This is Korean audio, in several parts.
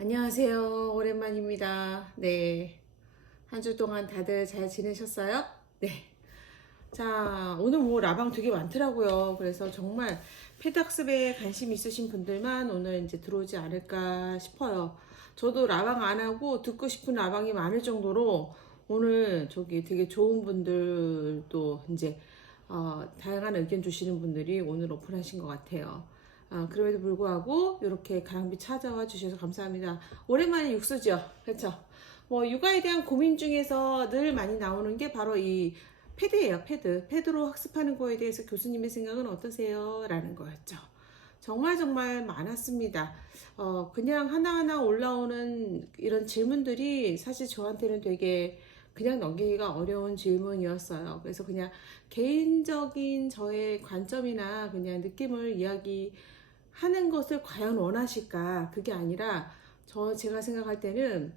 안녕하세요. 오랜만입니다. 네. 한 주 동안 다들 잘 지내셨어요? 네. 자, 오늘 뭐 라방 되게 많더라고요. 그래서 정말 패드학습에 관심 있으신 분들만 오늘 이제 들어오지 않을까 싶어요. 저도 라방 안 하고 듣고 싶은 라방이 많을 정도로 오늘 저기 되게 좋은 분들도 이제 다양한 의견 주시는 분들이 오늘 오픈하신 것 같아요. 그럼에도 불구하고 이렇게 가랑비 찾아와 주셔서 감사합니다. 오랜만에 육수죠, 그렇죠? 뭐 육아에 대한 고민 중에서 늘 많이 나오는 게 바로 이 패드예요, 패드. 패드로 학습하는 거에 대해서 교수님의 생각은 어떠세요? 라는 거였죠. 정말 많았습니다. 그냥 하나하나 올라오는 이런 질문들이 사실 저한테는 되게 그냥 넘기기가 어려운 질문이었어요. 그래서 그냥 개인적인 저의 관점이나 그냥 느낌을 이야기하는 것을 과연 원하실까? 그게 아니라 제가 생각할 때는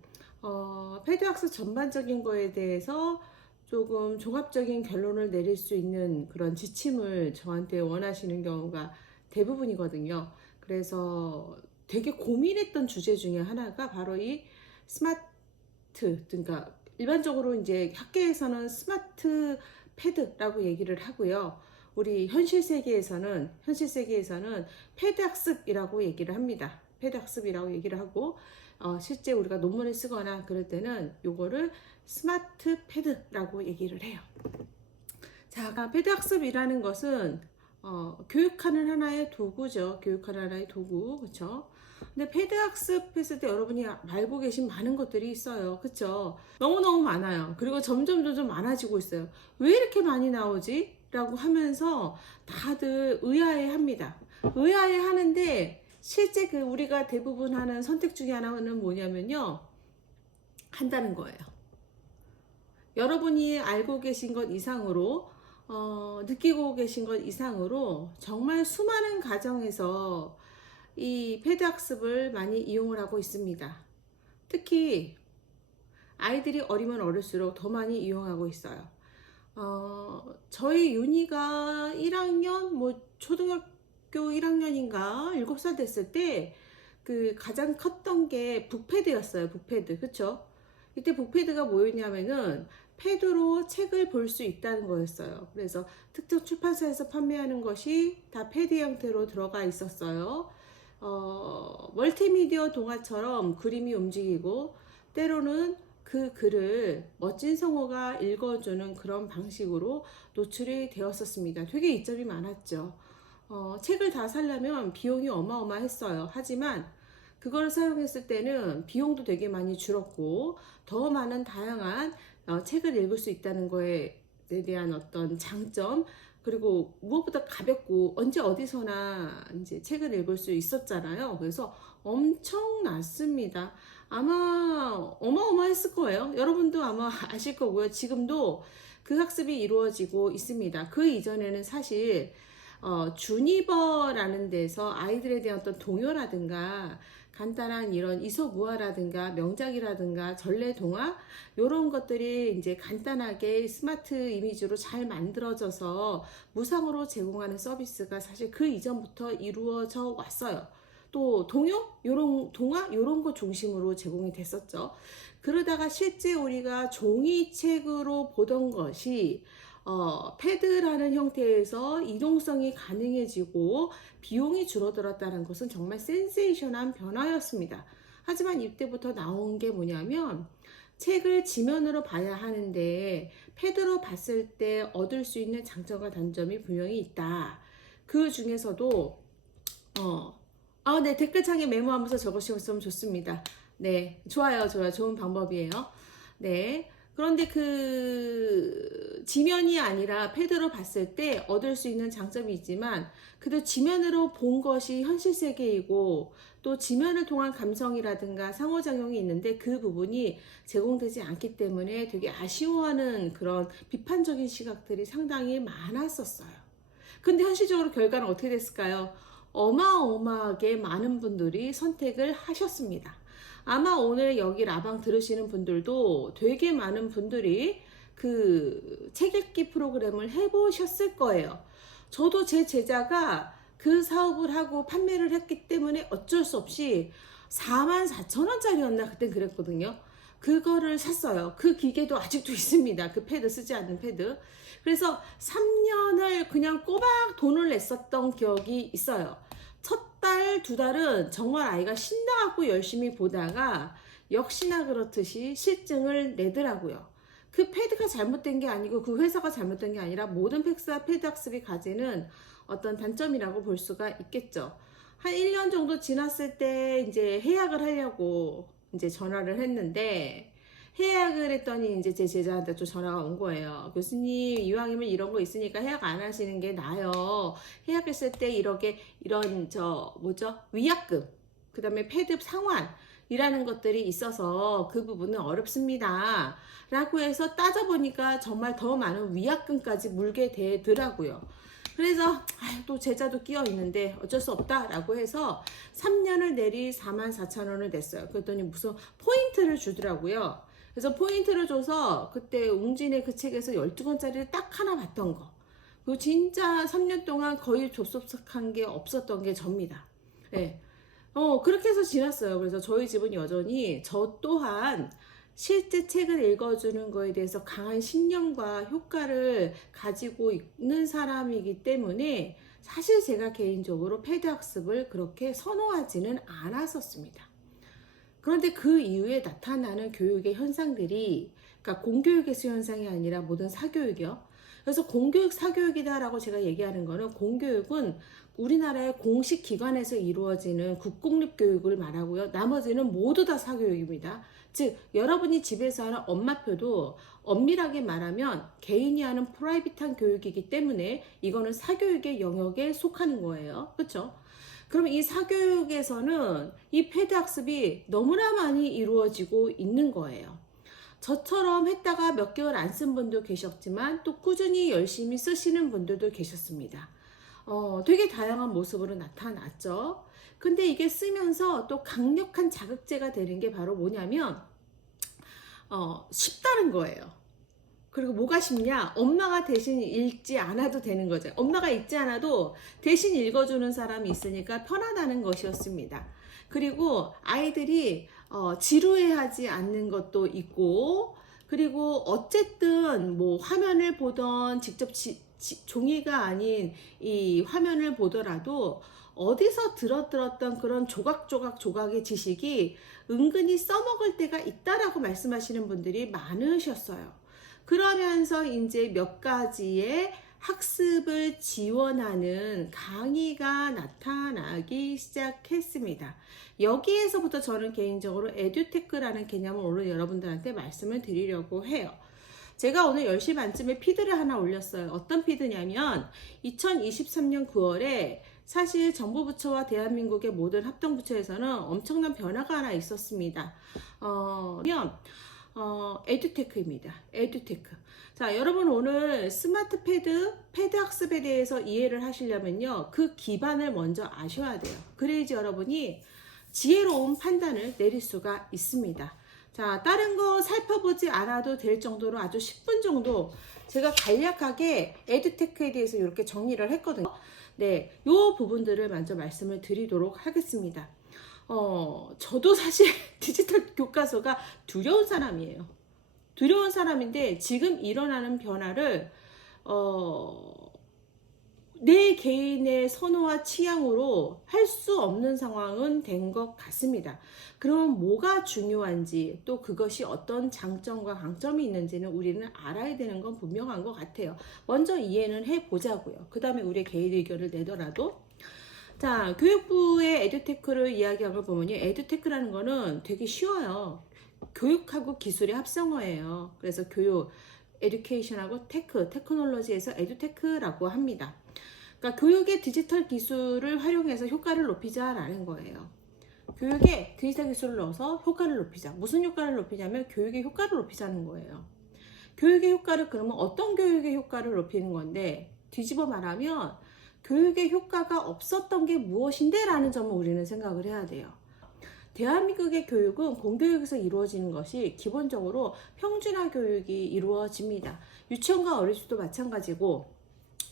패드 학습 전반적인 거에 대해서 조금 종합적인 결론을 내릴 수 있는 그런 지침을 저한테 원하시는 경우가 대부분이거든요. 그래서 되게 고민했던 주제 중에 하나가 바로 이 스마트, 그러니까 일반적으로 이제 학계에서는 스마트 패드라고 얘기를 하고요. 우리 현실 세계에서는 패드 학습이라고 얘기를 합니다. 패드 학습이라고 얘기를 하고 실제 우리가 논문을 쓰거나 그럴 때는 요거를 스마트 패드라고 얘기를 해요. 자, 패드 학습이라는 것은 교육하는 하나의 도구죠. 교육하는 하나의 도구, 그렇죠? 근데 패드 학습했을 때 여러분이 알고 계신 많은 것들이 있어요. 그쵸? 너무너무 많아요. 그리고 점점 많아지고 있어요. 왜 이렇게 많이 나오지? 라고 하면서 다들 의아해 합니다. 의아해 하는데 실제 우리가 대부분 하는 선택 중에 하나는 뭐냐면요. 한다는 거예요. 여러분이 알고 계신 것 이상으로 느끼고 계신 것 이상으로 정말 수많은 가정에서 이 패드 학습을 많이 이용을 하고 있습니다. 특히 아이들이 어리면 어릴수록 더 많이 이용하고 있어요. 저희 윤희가 1학년, 초등학교 1학년인가 7살 됐을 때 그 가장 컸던 게 북패드였어요. 북패드. 그쵸? 이때 북패드가 뭐였냐면은 패드로 책을 볼 수 있다는 거였어요. 그래서 특정 출판사에서 판매하는 것이 다 패드 형태로 들어가 있었어요. 멀티미디어 동화처럼 그림이 움직이고 때로는 그 글을 멋진 성우가 읽어주는 그런 방식으로 노출이 되었었습니다. 되게 이점이 많았죠. 책을 다 사려면 비용이 어마어마했어요. 하지만 그걸 사용했을 때는 비용도 되게 많이 줄었고 더 많은 다양한 책을 읽을 수 있다는 거에 대한 어떤 장점, 그리고 무엇보다 가볍고 언제 어디서나 이제 책을 읽을 수 있었잖아요. 그래서 엄청났습니다. 아마 어마어마했을 거예요. 여러분도 아마 아실 거고요. 지금도 그 학습이 이루어지고 있습니다. 그 이전에는 사실 주니버라는 데서 아이들에 대한 어떤 동요라든가 간단한 이런 이소무화라든가 명작이라든가 전래동화 이런 것들이 이제 간단하게 스마트 이미지로 잘 만들어져서 무상으로 제공하는 서비스가 사실 그 이전부터 이루어져 왔어요. 또 동요? 요런 동화? 요런 거 중심으로 제공이 됐었죠. 그러다가 실제 우리가 종이책으로 보던 것이 패드라는 형태에서 이동성이 가능해지고 비용이 줄어들었다는 것은 정말 센세이션한 변화였습니다. 하지만 이때부터 나온 게 뭐냐면 책을 지면으로 봐야 하는데 패드로 봤을 때 얻을 수 있는 장점과 단점이 분명히 있다. 그 중에서도 네, 댓글창에 메모하면서 적으시면 좋습니다. 네, 좋아요. 좋은 방법이에요. 네. 그런데 그 지면이 아니라 패드로 봤을 때 얻을 수 있는 장점이 있지만 그래도 지면으로 본 것이 현실 세계이고 또 지면을 통한 감성이라든가 상호작용이 있는데 그 부분이 제공되지 않기 때문에 되게 아쉬워하는 그런 비판적인 시각들이 상당히 많았었어요. 근데 현실적으로 결과는 어떻게 됐을까요? 어마어마하게 많은 분들이 선택을 하셨습니다. 아마 오늘 여기 라방 들으시는 분들도 되게 많은 분들이 그 책 읽기 프로그램을 해보셨을 거예요. 저도 제 제자가 그 사업을 하고 판매를 했기 때문에 어쩔 수 없이 44,000원짜리였나 그땐 그랬거든요. 그거를 샀어요. 그 기계도 아직도 있습니다. 그 패드, 쓰지 않는 패드. 그래서 3년을 그냥 꼬박 돈을 냈었던 기억이 있어요. 첫 달, 두 달은 정말 아이가 신나갖고 열심히 보다가 역시나 그렇듯이 실증을 내더라고요. 그 패드가 잘못된 게 아니고 그 회사가 잘못된 게 아니라 모든 패드 학습이 가지는 어떤 단점이라고 볼 수가 있겠죠. 한 1년 정도 지났을 때 이제 해약을 하려고 이제 전화를 했는데, 해약을 했더니 이제 제 제자한테 또 전화가 온 거예요. 교수님, 이왕이면 이런 거 있으니까 해약 안 하시는 게 나아요. 해약했을 때 이런 위약금, 그 다음에 패드 상환이라는 것들이 있어서 그 부분은 어렵습니다 라고 해서 따져보니까 정말 더 많은 위약금까지 물게 되더라고요. 그래서 또 제자도 끼어 있는데 어쩔 수 없다 라고 해서 3년을 내리 44,000원을 냈어요. 그랬더니 무슨 포인트를 주더라고요. 그래서 포인트를 줘서 그때 웅진의 그 책에서 12권짜리를 딱 하나 봤던 거, 그리고 진짜 3년 동안 거의 접속한 게 없었던 게 접니다. 네. 그렇게 해서 지났어요. 그래서 저희 집은 여전히 저 또한 실제 책을 읽어주는 거에 대해서 강한 신념과 효과를 가지고 있는 사람이기 때문에 사실 제가 개인적으로 패드 학습을 그렇게 선호하지는 않았었습니다. 그런데 그 이후에 나타나는 교육의 현상들이, 그러니까 공교육에서 현상이 아니라 모든 사교육이요. 그래서 공교육, 사교육이다라고 제가 얘기하는 거는, 공교육은 우리나라의 공식 기관에서 이루어지는 국공립교육을 말하고요. 나머지는 모두 다 사교육입니다. 즉, 여러분이 집에서 하는 엄마표도 엄밀하게 말하면 개인이 하는 프라이빗한 교육이기 때문에 이거는 사교육의 영역에 속하는 거예요. 그렇죠? 그럼 이 사교육에서는 이 패드 학습이 너무나 많이 이루어지고 있는 거예요. 저처럼 했다가 몇 개월 안 쓴 분도 계셨지만 또 꾸준히 열심히 쓰시는 분들도 계셨습니다. 되게 다양한 모습으로 나타났죠. 근데 이게 쓰면서 또 강력한 자극제가 되는 게 바로 뭐냐면 쉽다는 거예요. 그리고 뭐가 쉽냐? 엄마가 대신 읽지 않아도 되는 거죠. 엄마가 읽지 않아도 대신 읽어주는 사람이 있으니까 편하다는 것이었습니다. 그리고 아이들이 지루해하지 않는 것도 있고, 그리고 어쨌든 뭐 화면을 보던 직접 종이가 아닌 이 화면을 보더라도 어디서 들었던 그런 조각의 지식이 은근히 써먹을 때가 있다라고 말씀하시는 분들이 많으셨어요. 그러면서 이제 몇 가지의 학습을 지원하는 강의가 나타나기 시작했습니다. 여기에서부터 저는 개인적으로 에듀테크라는 개념을 오늘 여러분들한테 말씀을 드리려고 해요. 제가 오늘 10시 반쯤에 피드를 하나 올렸어요. 어떤 피드냐면 2023년 9월에 사실 정부 부처와 대한민국의 모든 합동부처에서는 엄청난 변화가 하나 있었습니다. 에듀테크입니다. 에듀테크. 자, 여러분 오늘 스마트 패드 학습에 대해서 이해를 하시려면요, 그 기반을 먼저 아셔야 돼요. 그래야지 여러분이 지혜로운 판단을 내릴 수가 있습니다. 자, 다른 거 살펴보지 않아도 될 정도로 아주 10분 정도 제가 간략하게 에듀테크에 대해서 이렇게 정리를 했거든요. 네, 요 부분들을 먼저 말씀을 드리도록 하겠습니다. 저도 사실 디지털 교과서가 두려운 사람이에요. 두려운 사람인데 지금 일어나는 변화를 내 개인의 선호와 취향으로 할 수 없는 상황은 된 것 같습니다. 그럼 뭐가 중요한지, 또 그것이 어떤 장점과 강점이 있는지는 우리는 알아야 되는 건 분명한 것 같아요. 먼저 이해는 해보자고요. 그 다음에 우리의 개인 의견을 내더라도. 자, 교육부의 에듀테크를 이야기한 걸 보면요, 에듀테크라는 거는 되게 쉬워요. 교육하고 기술의 합성어예요. 그래서 교육, 에듀케이션하고 테크놀로지에서 에듀테크라고 합니다. 그러니까 교육의 디지털 기술을 활용해서 효과를 높이자라는 거예요. 교육에 디지털 기술을 넣어서 효과를 높이자. 무슨 효과를 높이냐면 교육의 효과를 높이자는 거예요. 교육의 효과를, 그러면 어떤 교육의 효과를 높이는 건데, 뒤집어 말하면 교육의 효과가 없었던 게 무엇인데 라는 점을 우리는 생각을 해야 돼요. 대한민국의 교육은 공교육에서 이루어지는 것이 기본적으로 평준화 교육이 이루어집니다. 유치원과 어린이집도 마찬가지고,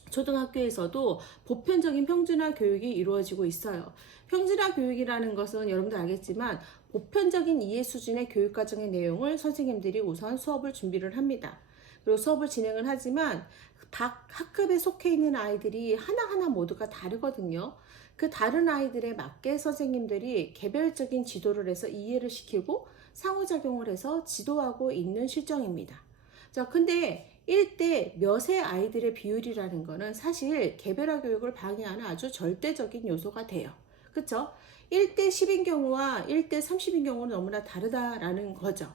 초등학교에서도 보편적인 평준화 교육이 이루어지고 있어요. 평준화 교육이라는 것은 여러분도 알겠지만 보편적인 이해 수준의 교육 과정의 내용을 선생님들이 우선 수업을 준비를 합니다. 그리고 수업을 진행을 하지만 각 학급에 속해 있는 아이들이 하나하나 모두가 다르거든요. 그 다른 아이들에 맞게 선생님들이 개별적인 지도를 해서 이해를 시키고 상호작용을 해서 지도하고 있는 실정입니다. 자, 근데 1대 몇의 아이들의 비율이라는 거는 사실 개별화 교육을 방해하는 아주 절대적인 요소가 돼요. 그쵸? 1대 10인 경우와 1대 30인 경우는 너무나 다르다라는 거죠.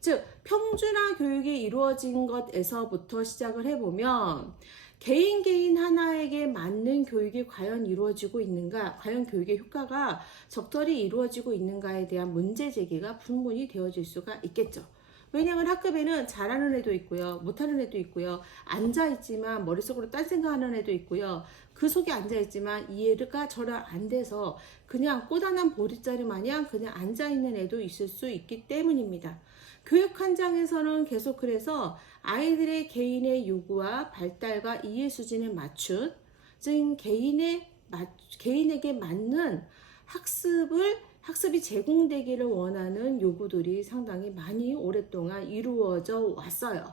즉, 평준화 교육이 이루어진 것에서부터 시작을 해보면 개인 하나에게 맞는 교육이 과연 이루어지고 있는가, 과연 교육의 효과가 적절히 이루어지고 있는가에 대한 문제 제기가 분분히 되어질 수가 있겠죠. 왜냐하면 학급에는 잘하는 애도 있고요, 못하는 애도 있고요, 앉아있지만 머릿속으로 딴 생각하는 애도 있고요, 그 속에 앉아있지만 이해가 전혀 안 돼서 그냥 꼬다난 보릿자루 마냥 그냥 앉아있는 애도 있을 수 있기 때문입니다. 교육 현장에서는 계속 그래서 아이들의 개인의 요구와 발달과 이해 수준에 맞춘, 즉 개인에게 맞는 학습이 제공되기를 원하는 요구들이 상당히 많이 오랫동안 이루어져 왔어요.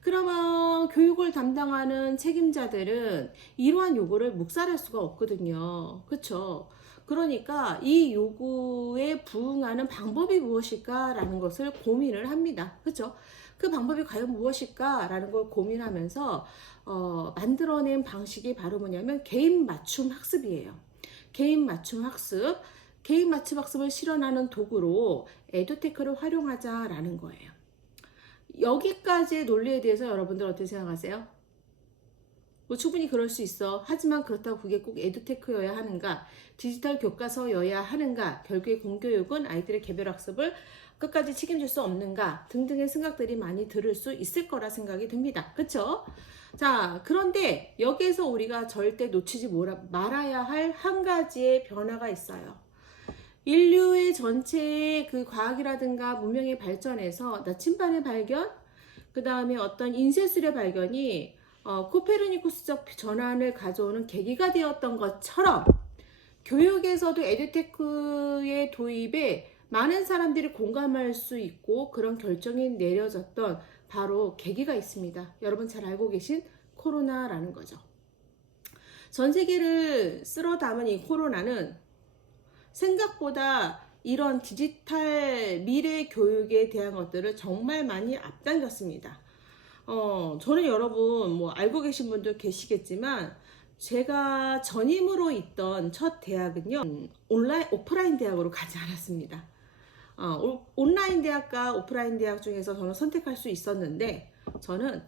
그러면 교육을 담당하는 책임자들은 이러한 요구를 묵살할 수가 없거든요. 그렇죠? 그러니까 이 요구에 부응하는 방법이 무엇일까라는 것을 고민을 합니다. 그렇죠? 그 방법이 과연 무엇일까라는 걸 고민하면서 만들어낸 방식이 바로 뭐냐면 개인 맞춤 학습이에요. 개인 맞춤 학습을 실현하는 도구로 에듀테크를 활용하자라는 거예요. 여기까지의 논리에 대해서 여러분들 어떻게 생각하세요? 뭐 충분히 그럴 수 있어. 하지만 그렇다고 그게 꼭 에듀테크여야 하는가? 디지털 교과서여야 하는가? 결국에 공교육은 아이들의 개별 학습을 끝까지 책임질 수 없는가? 등등의 생각들이 많이 들을 수 있을 거라 생각이 듭니다. 그쵸? 자, 그런데 여기에서 우리가 절대 놓치지 말아야 할 한 가지의 변화가 있어요. 인류의 전체의 그 과학이라든가 문명의 발전에서 나침반의 발견, 그 다음에 어떤 인쇄술의 발견이 코페르니쿠스적 전환을 가져오는 계기가 되었던 것처럼 교육에서도 에듀테크의 도입에 많은 사람들이 공감할 수 있고 그런 결정이 내려졌던 바로 계기가 있습니다. 여러분 잘 알고 계신 코로나라는 거죠. 전 세계를 쓸어 담은 이 코로나는 생각보다 이런 디지털 미래 교육에 대한 것들을 정말 많이 앞당겼습니다. 저는 여러분 뭐 알고 계신 분들 계시겠지만 제가 전임으로 있던 첫 대학은요, 오프라인 대학으로 가지 않았습니다. 온라인 대학과 오프라인 대학 중에서 저는 선택할 수 있었는데 저는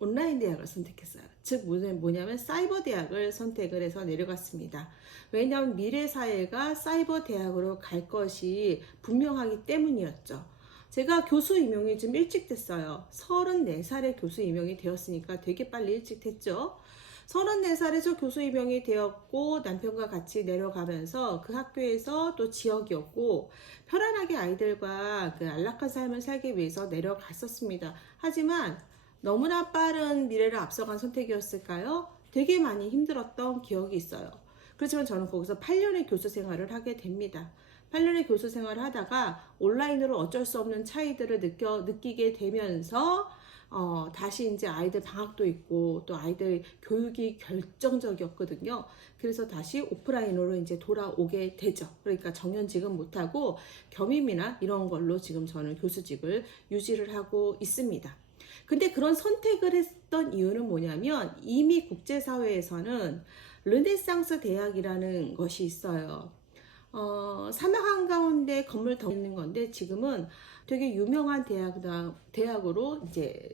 온라인 대학을 선택했어요. 즉 뭐냐면 사이버 대학을 선택을 해서 내려갔습니다. 왜냐하면 미래 사회가 사이버 대학으로 갈 것이 분명하기 때문이었죠. 제가 교수 임용이 좀 일찍 됐어요. 34살에 교수 임용이 되었으니까 되게 빨리 일찍 됐죠. 34살에서 교수 임용이 되었고 남편과 같이 내려가면서 그 학교에서 또 지역이었고 편안하게 아이들과 그 안락한 삶을 살기 위해서 내려갔었습니다. 하지만 너무나 빠른 미래를 앞서간 선택이었을까요? 되게 많이 힘들었던 기억이 있어요. 그렇지만 저는 거기서 8년의 교수 생활을 하게 됩니다. 8년의 교수 생활을 하다가 온라인으로 어쩔 수 없는 차이들을 느끼게 되면서 다시 이제 아이들 방학도 있고 또 아이들 교육이 결정적이었거든요. 그래서 다시 오프라인으로 이제 돌아오게 되죠. 그러니까 정년직은 못하고 겸임이나 이런 걸로 지금 저는 교수직을 유지를 하고 있습니다. 근데 그런 선택을 했던 이유는 뭐냐면 이미 국제사회에서는 르네상스 대학이라는 것이 있어요. 사막 한가운데 건물 더 있는 건데 지금은 되게 유명한 대학으로 이제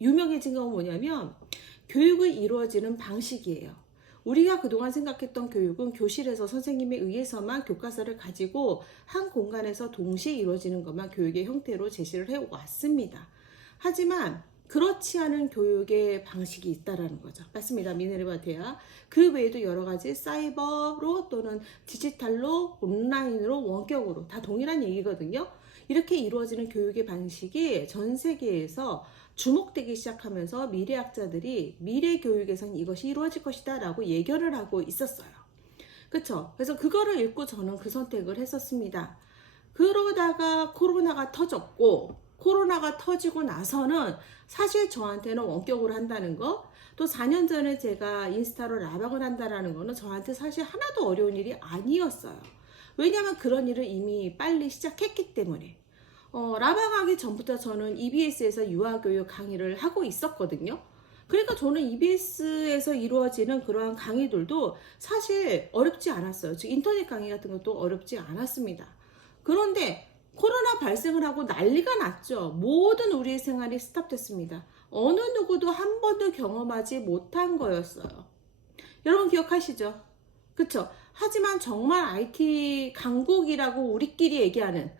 유명해진 건 뭐냐면 교육이 이루어지는 방식이에요. 우리가 그동안 생각했던 교육은 교실에서 선생님에 의해서만 교과서를 가지고 한 공간에서 동시에 이루어지는 것만 교육의 형태로 제시를 해왔습니다. 하지만 그렇지 않은 교육의 방식이 있다라는 거죠. 맞습니다. 미네르바 대학. 그 외에도 여러 가지 사이버로 또는 디지털로 온라인으로 원격으로 다 동일한 얘기거든요. 이렇게 이루어지는 교육의 방식이 전 세계에서 주목되기 시작하면서 미래학자들이 미래 교육에선 이것이 이루어질 것이다 라고 예견을 하고 있었어요. 그쵸? 그래서 그거를 읽고 저는 그 선택을 했었습니다. 그러다가 코로나가 터졌고, 코로나가 터지고 나서는 사실 저한테는 원격으로 한다는 거, 또 4년 전에 제가 인스타로 라방을 한다는 거는 저한테 사실 하나도 어려운 일이 아니었어요. 왜냐하면 그런 일을 이미 빨리 시작했기 때문에. 라방하기 전부터 저는 EBS에서 유아교육 강의를 하고 있었거든요. 그러니까 저는 EBS에서 이루어지는 그러한 강의들도 사실 어렵지 않았어요. 즉 인터넷 강의 같은 것도 어렵지 않았습니다. 그런데 코로나 발생을 하고 난리가 났죠. 모든 우리의 생활이 스탑됐습니다. 어느 누구도 한 번도 경험하지 못한 거였어요. 여러분 기억하시죠? 그쵸? 하지만 정말 IT 강국이라고 우리끼리 얘기하는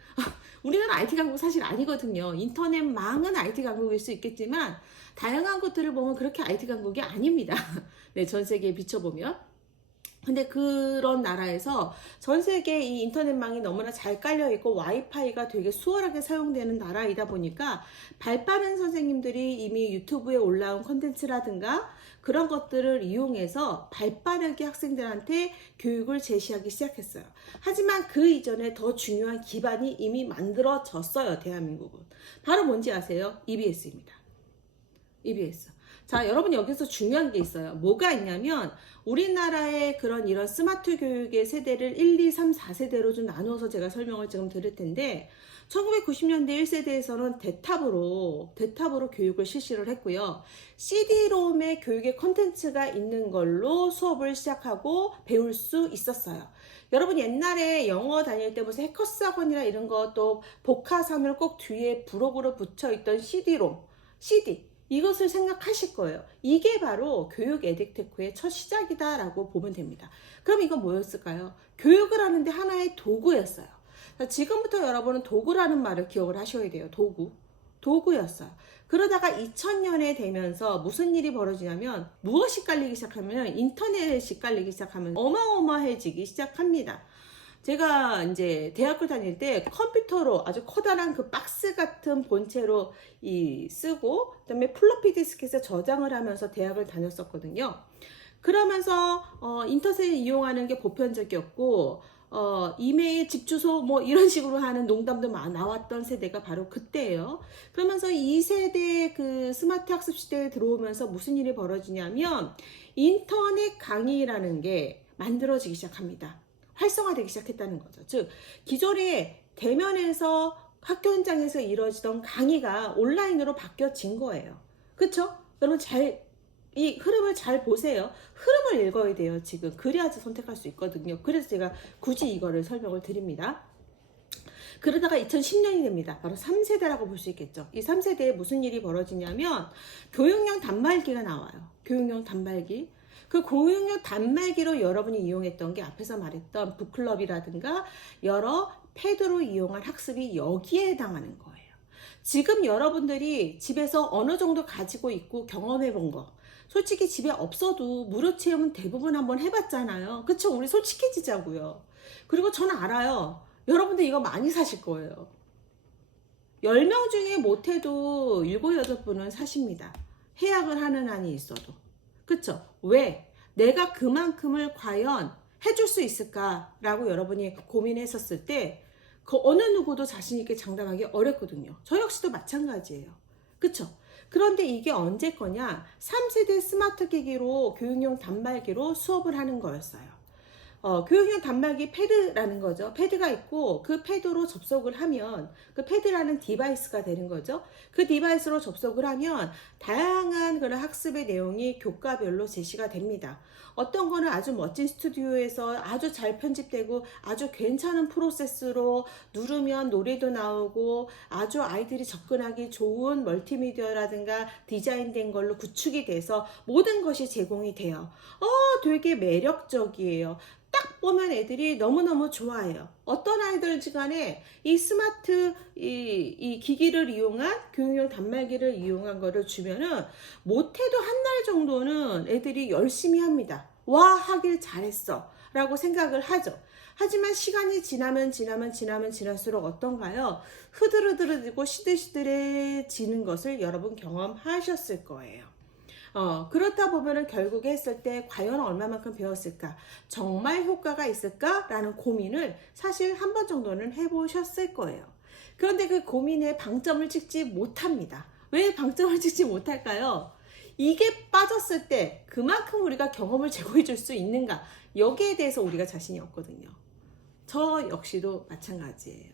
우리는 IT 강국 사실 아니거든요. 인터넷망은 IT 강국일 수 있겠지만 다양한 것들을 보면 그렇게 IT 강국이 아닙니다. 네, 전 세계에 비춰보면. 근데 그런 나라에서 전 세계 이 인터넷망이 너무나 잘 깔려있고 와이파이가 되게 수월하게 사용되는 나라이다 보니까 발빠른 선생님들이 이미 유튜브에 올라온 컨텐츠라든가 그런 것들을 이용해서 발빠르게 학생들한테 교육을 제시하기 시작했어요. 하지만 그 이전에 더 중요한 기반이 이미 만들어졌어요. 대한민국은. 바로 뭔지 아세요? EBS입니다. EBS. 자, 여러분 여기서 중요한 게 있어요. 뭐가 있냐면 우리나라의 그런 이런 스마트 교육의 세대를 1, 2, 3, 4세대로 좀 나누어서 제가 설명을 지금 드릴 텐데 1990년대 1세대에서는 대탑으로 교육을 실시를 했고요. CD롬의 교육의 컨텐츠가 있는 걸로 수업을 시작하고 배울 수 있었어요. 여러분 옛날에 영어 다닐 때 무슨 해커스 학원이나 이런 것도 복화삼을 꼭 뒤에 부록으로 붙여있던 CD롬, CD 이것을 생각하실 거예요. 이게 바로 교육 에듀테크의 첫 시작이다라고 보면 됩니다. 그럼 이건 뭐였을까요? 교육을 하는데 하나의 도구였어요. 지금부터 여러분은 도구라는 말을 기억을 하셔야 돼요. 도구였어요. 그러다가 2000년에 되면서 무슨 일이 벌어지냐면 무엇이 깔리기 시작하면 인터넷이 깔리기 시작하면 어마어마해지기 시작합니다. 제가 이제 대학교 다닐 때 컴퓨터로 아주 커다란 그 박스 같은 본체로 쓰고 그다음에 플로피 디스크에서 저장을 하면서 대학을 다녔었거든요. 그러면서 인터넷을 이용하는 게 보편적이었고 이메일, 집 주소 뭐 이런 식으로 하는 농담도 나왔던 세대가 바로 그때예요. 그러면서 이 세대 그 스마트 학습 시대에 들어오면서 무슨 일이 벌어지냐면 인터넷 강의라는 게 만들어지기 시작합니다. 활성화되기 시작했다는 거죠. 즉 기존에 대면에서 학교 현장에서 이루어지던 강의가 온라인으로 바뀌어진 거예요. 그쵸? 여러분 이 흐름을 잘 보세요. 흐름을 읽어야 돼요. 지금 그래야지 선택할 수 있거든요. 그래서 제가 굳이 이거를 설명을 드립니다. 그러다가 2010년이 됩니다. 바로 3세대라고 볼 수 있겠죠. 이 3세대에 무슨 일이 벌어지냐면 교육용 단말기가 나와요. 교육용 단말기. 그 교육용 단말기로 여러분이 이용했던 게 앞에서 말했던 북클럽이라든가 여러 패드로 이용한 학습이 여기에 해당하는 거예요. 지금 여러분들이 집에서 어느 정도 가지고 있고 경험해 본 거, 솔직히 집에 없어도 무료 체험은 대부분 한번 해봤잖아요. 그쵸? 우리 솔직해지자고요. 그리고 저는 알아요. 여러분들 이거 많이 사실 거예요. 10명 중에 못해도 7, 8분은 사십니다. 해약을 하는 한이 있어도. 그쵸? 왜? 내가 그만큼을 과연 해줄 수 있을까라고 여러분이 고민했었을 때 그 어느 누구도 자신 있게 장담하기 어렵거든요. 저 역시도 마찬가지예요. 그쵸? 그런데 이게 언제 거냐? 3세대 스마트 기기로 교육용 단말기로 수업을 하는 거였어요. 교육용 단말기 패드라는 거죠. 패드가 있고 그 패드로 접속을 하면 그 패드라는 디바이스가 되는 거죠. 그 디바이스로 접속을 하면 다양한 그런 학습의 내용이 교과별로 제시가 됩니다. 어떤 거는 아주 멋진 스튜디오에서 아주 잘 편집되고 아주 괜찮은 프로세스로 누르면 노래도 나오고 아주 아이들이 접근하기 좋은 멀티미디어라든가 디자인된 걸로 구축이 돼서 모든 것이 제공이 돼요. 되게 매력적이에요. 딱 보면 애들이 너무너무 좋아해요. 어떤 아이들지 간에 이 스마트 이 기기를 이용한 교육용 단말기를 이용한 거를 주면은 못해도 한 달 정도는 애들이 열심히 합니다. 와, 하길 잘했어 라고 생각을 하죠. 하지만 시간이 지나면 지날수록 어떤가요? 흐드러들어지고 시들시들해지는 것을 여러분 경험하셨을 거예요. 그렇다 보면은 결국에 했을 때 과연 얼마만큼 배웠을까? 정말 효과가 있을까? 라는 고민을 사실 한 번 정도는 해보셨을 거예요. 그런데 그 고민에 방점을 찍지 못합니다. 왜 방점을 찍지 못할까요? 이게 빠졌을 때 그만큼 우리가 경험을 제공해 줄 수 있는가? 여기에 대해서 우리가 자신이 없거든요. 저 역시도 마찬가지예요.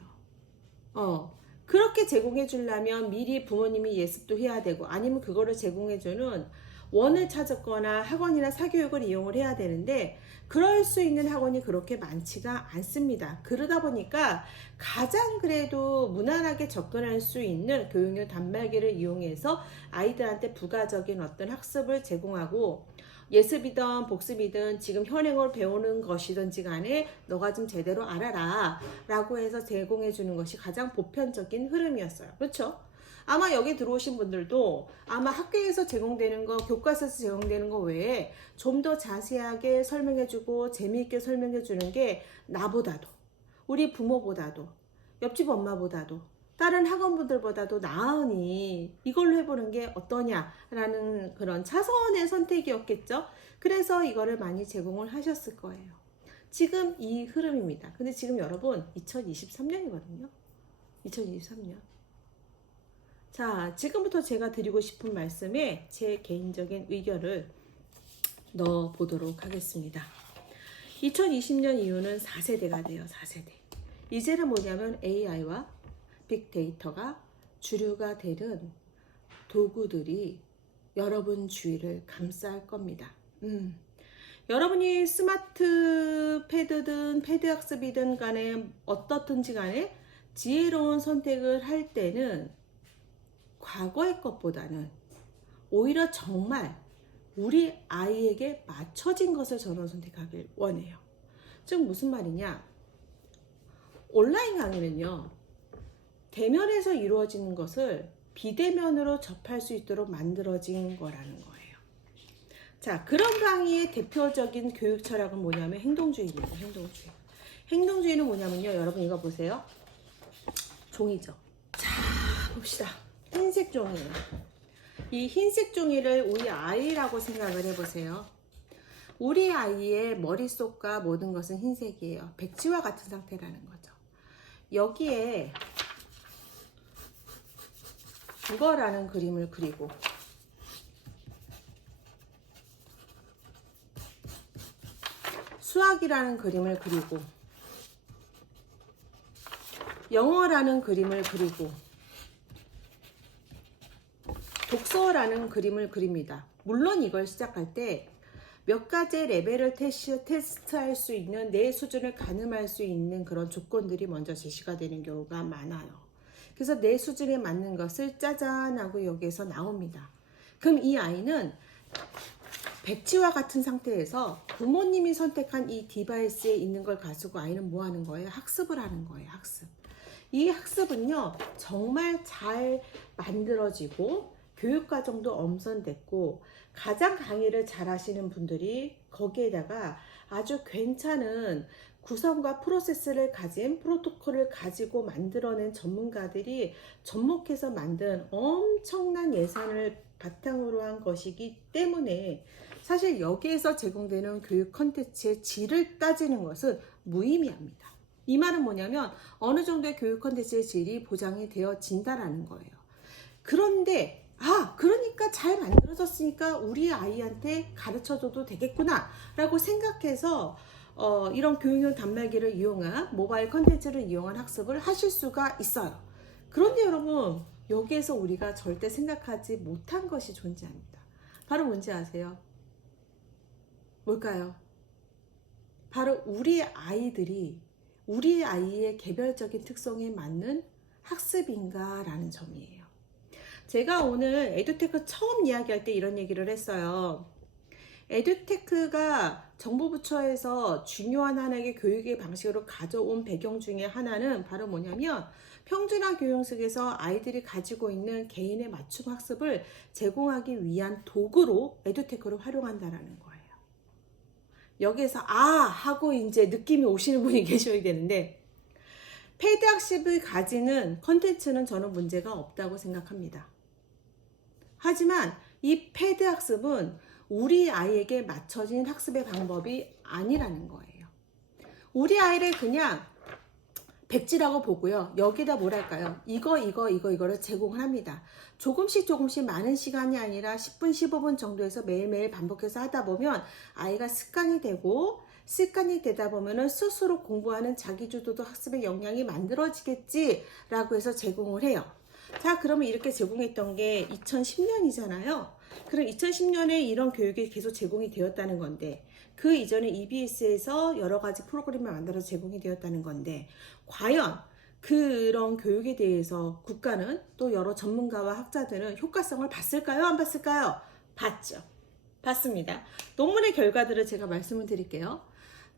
그렇게 제공해 주려면 미리 부모님이 예습도 해야 되고, 아니면 그거를 제공해 주는 원을 찾았거나 학원이나 사교육을 이용을 해야 되는데, 그럴 수 있는 학원이 그렇게 많지가 않습니다. 그러다 보니까 가장 그래도 무난하게 접근할 수 있는 교육용 단말기를 이용해서 아이들한테 부가적인 어떤 학습을 제공하고, 예습이든 복습이든 지금 현행을 배우는 것이든지 간에 너가 좀 제대로 알아라 라고 해서 제공해 주는 것이 가장 보편적인 흐름이었어요. 그렇죠? 아마 여기 들어오신 분들도 아마 학교에서 제공되는 거, 교과서에서 제공되는 거 외에 좀 더 자세하게 설명해주고 재미있게 설명해주는 게 나보다도, 우리 부모보다도, 옆집 엄마보다도, 다른 학원분들보다도 나으니 이걸로 해보는 게 어떠냐라는 그런 차선의 선택이었겠죠. 그래서 이거를 많이 제공을 하셨을 거예요. 지금 이 흐름입니다. 근데 지금 여러분 2023년이거든요. 2023년. 자, 지금부터 제가 드리고 싶은 말씀에 제 개인적인 의견을 넣어 보도록 하겠습니다. 2020년 이후는 4세대가 돼요. 4세대. 이제는 뭐냐면 AI와 빅데이터가 주류가 되는 도구들이 여러분 주위를 감쌀 겁니다. 여러분이 스마트 패드든 패드 학습이든 간에 어떻든지 간에 지혜로운 선택을 할 때는 과거의 것보다는 오히려 정말 우리 아이에게 맞춰진 것을 저는 선택하길 원해요. 즉 무슨 말이냐? 온라인 강의는요, 대면에서 이루어지는 것을 비대면으로 접할 수 있도록 만들어진 거라는 거예요. 자, 그런 강의의 대표적인 교육 철학은 뭐냐면 행동주의입니다. 행동주의. 행동주의는 뭐냐면요, 여러분 이거 보세요. 종이죠. 자, 봅시다. 흰색 종이에요. 이 흰색 종이를 우리 아이라고 생각을 해보세요. 우리 아이의 머릿속과 모든 것은 흰색이에요. 백지와 같은 상태라는 거죠. 여기에 국어라는 그림을 그리고, 수학이라는 그림을 그리고, 영어라는 그림을 그리고, 독서라는 그림을 그립니다. 물론 이걸 시작할 때 몇 가지 레벨을 테스트할 수 있는, 내 수준을 가늠할 수 있는 그런 조건들이 먼저 제시가 되는 경우가 많아요. 그래서 내 수준에 맞는 것을 짜잔 하고 여기에서 나옵니다. 그럼 이 아이는 백지와 같은 상태에서 부모님이 선택한 이 디바이스에 있는 걸 가지고 아이는 뭐 하는 거예요? 학습을 하는 거예요. 학습. 이 학습은요, 정말 잘 만들어지고 교육과정도 엄선됐고, 가장 강의를 잘 하시는 분들이 거기에다가 아주 괜찮은 구성과 프로세스를 가진, 프로토콜을 가지고 만들어낸 전문가들이 접목해서 만든 엄청난 예산을 바탕으로 한 것이기 때문에 사실 여기에서 제공되는 교육 컨텐츠의 질을 따지는 것은 무의미합니다. 이 말은 뭐냐면 어느 정도의 교육 컨텐츠의 질이 보장이 되어진다라는 거예요. 그런데 그러니까 잘 만들어졌으니까 우리 아이한테 가르쳐줘도 되겠구나 라고 생각해서 이런 교육용 단말기를 이용한 모바일 컨텐츠를 이용한 학습을 하실 수가 있어요. 그런데 여러분, 여기에서 우리가 절대 생각하지 못한 것이 존재합니다. 바로 뭔지 아세요? 뭘까요? 바로 우리 아이들이 우리 아이의 개별적인 특성에 맞는 학습인가 라는 점이에요. 제가 오늘 에듀테크 처음 이야기할 때 이런 얘기를 했어요. 에듀테크가 정부부처에서 중요한 하나의 교육의 방식으로 가져온 배경 중에 하나는 바로 뭐냐면 평준화 교육 속에서 아이들이 가지고 있는 개인의 맞춤 학습을 제공하기 위한 도구로 에듀테크를 활용한다라는 거예요. 여기에서 하고 이제 느낌이 오시는 분이 계셔야 되는데, 패드 학습이 가지는 컨텐츠는 저는 문제가 없다고 생각합니다. 하지만 이 패드 학습은 우리 아이에게 맞춰진 학습의 방법이 아니라는 거예요. 우리 아이를 그냥 백지라고 보고요. 여기다 뭐랄까요? 이거를 제공을 합니다. 조금씩 많은 시간이 아니라 10분, 15분 정도에서 매일매일 반복해서 하다 보면 아이가 습관이 되다 보면은 스스로 공부하는 자기주도도 학습의 역량이 만들어지겠지라고 해서 제공을 해요. 자, 그러면 이렇게 제공했던 게 2010년이잖아요. 그럼 2010년에 이런 교육이 계속 제공이 되었다는 건데, 그 이전에 EBS에서 여러 가지 프로그램을 만들어서 제공이 되었다는 건데, 과연 그런 교육에 대해서 국가는 또 여러 전문가와 학자들은 효과성을 봤을까요? 안 봤을까요? 봤죠. 봤습니다. 논문의 결과들을 제가 말씀을 드릴게요.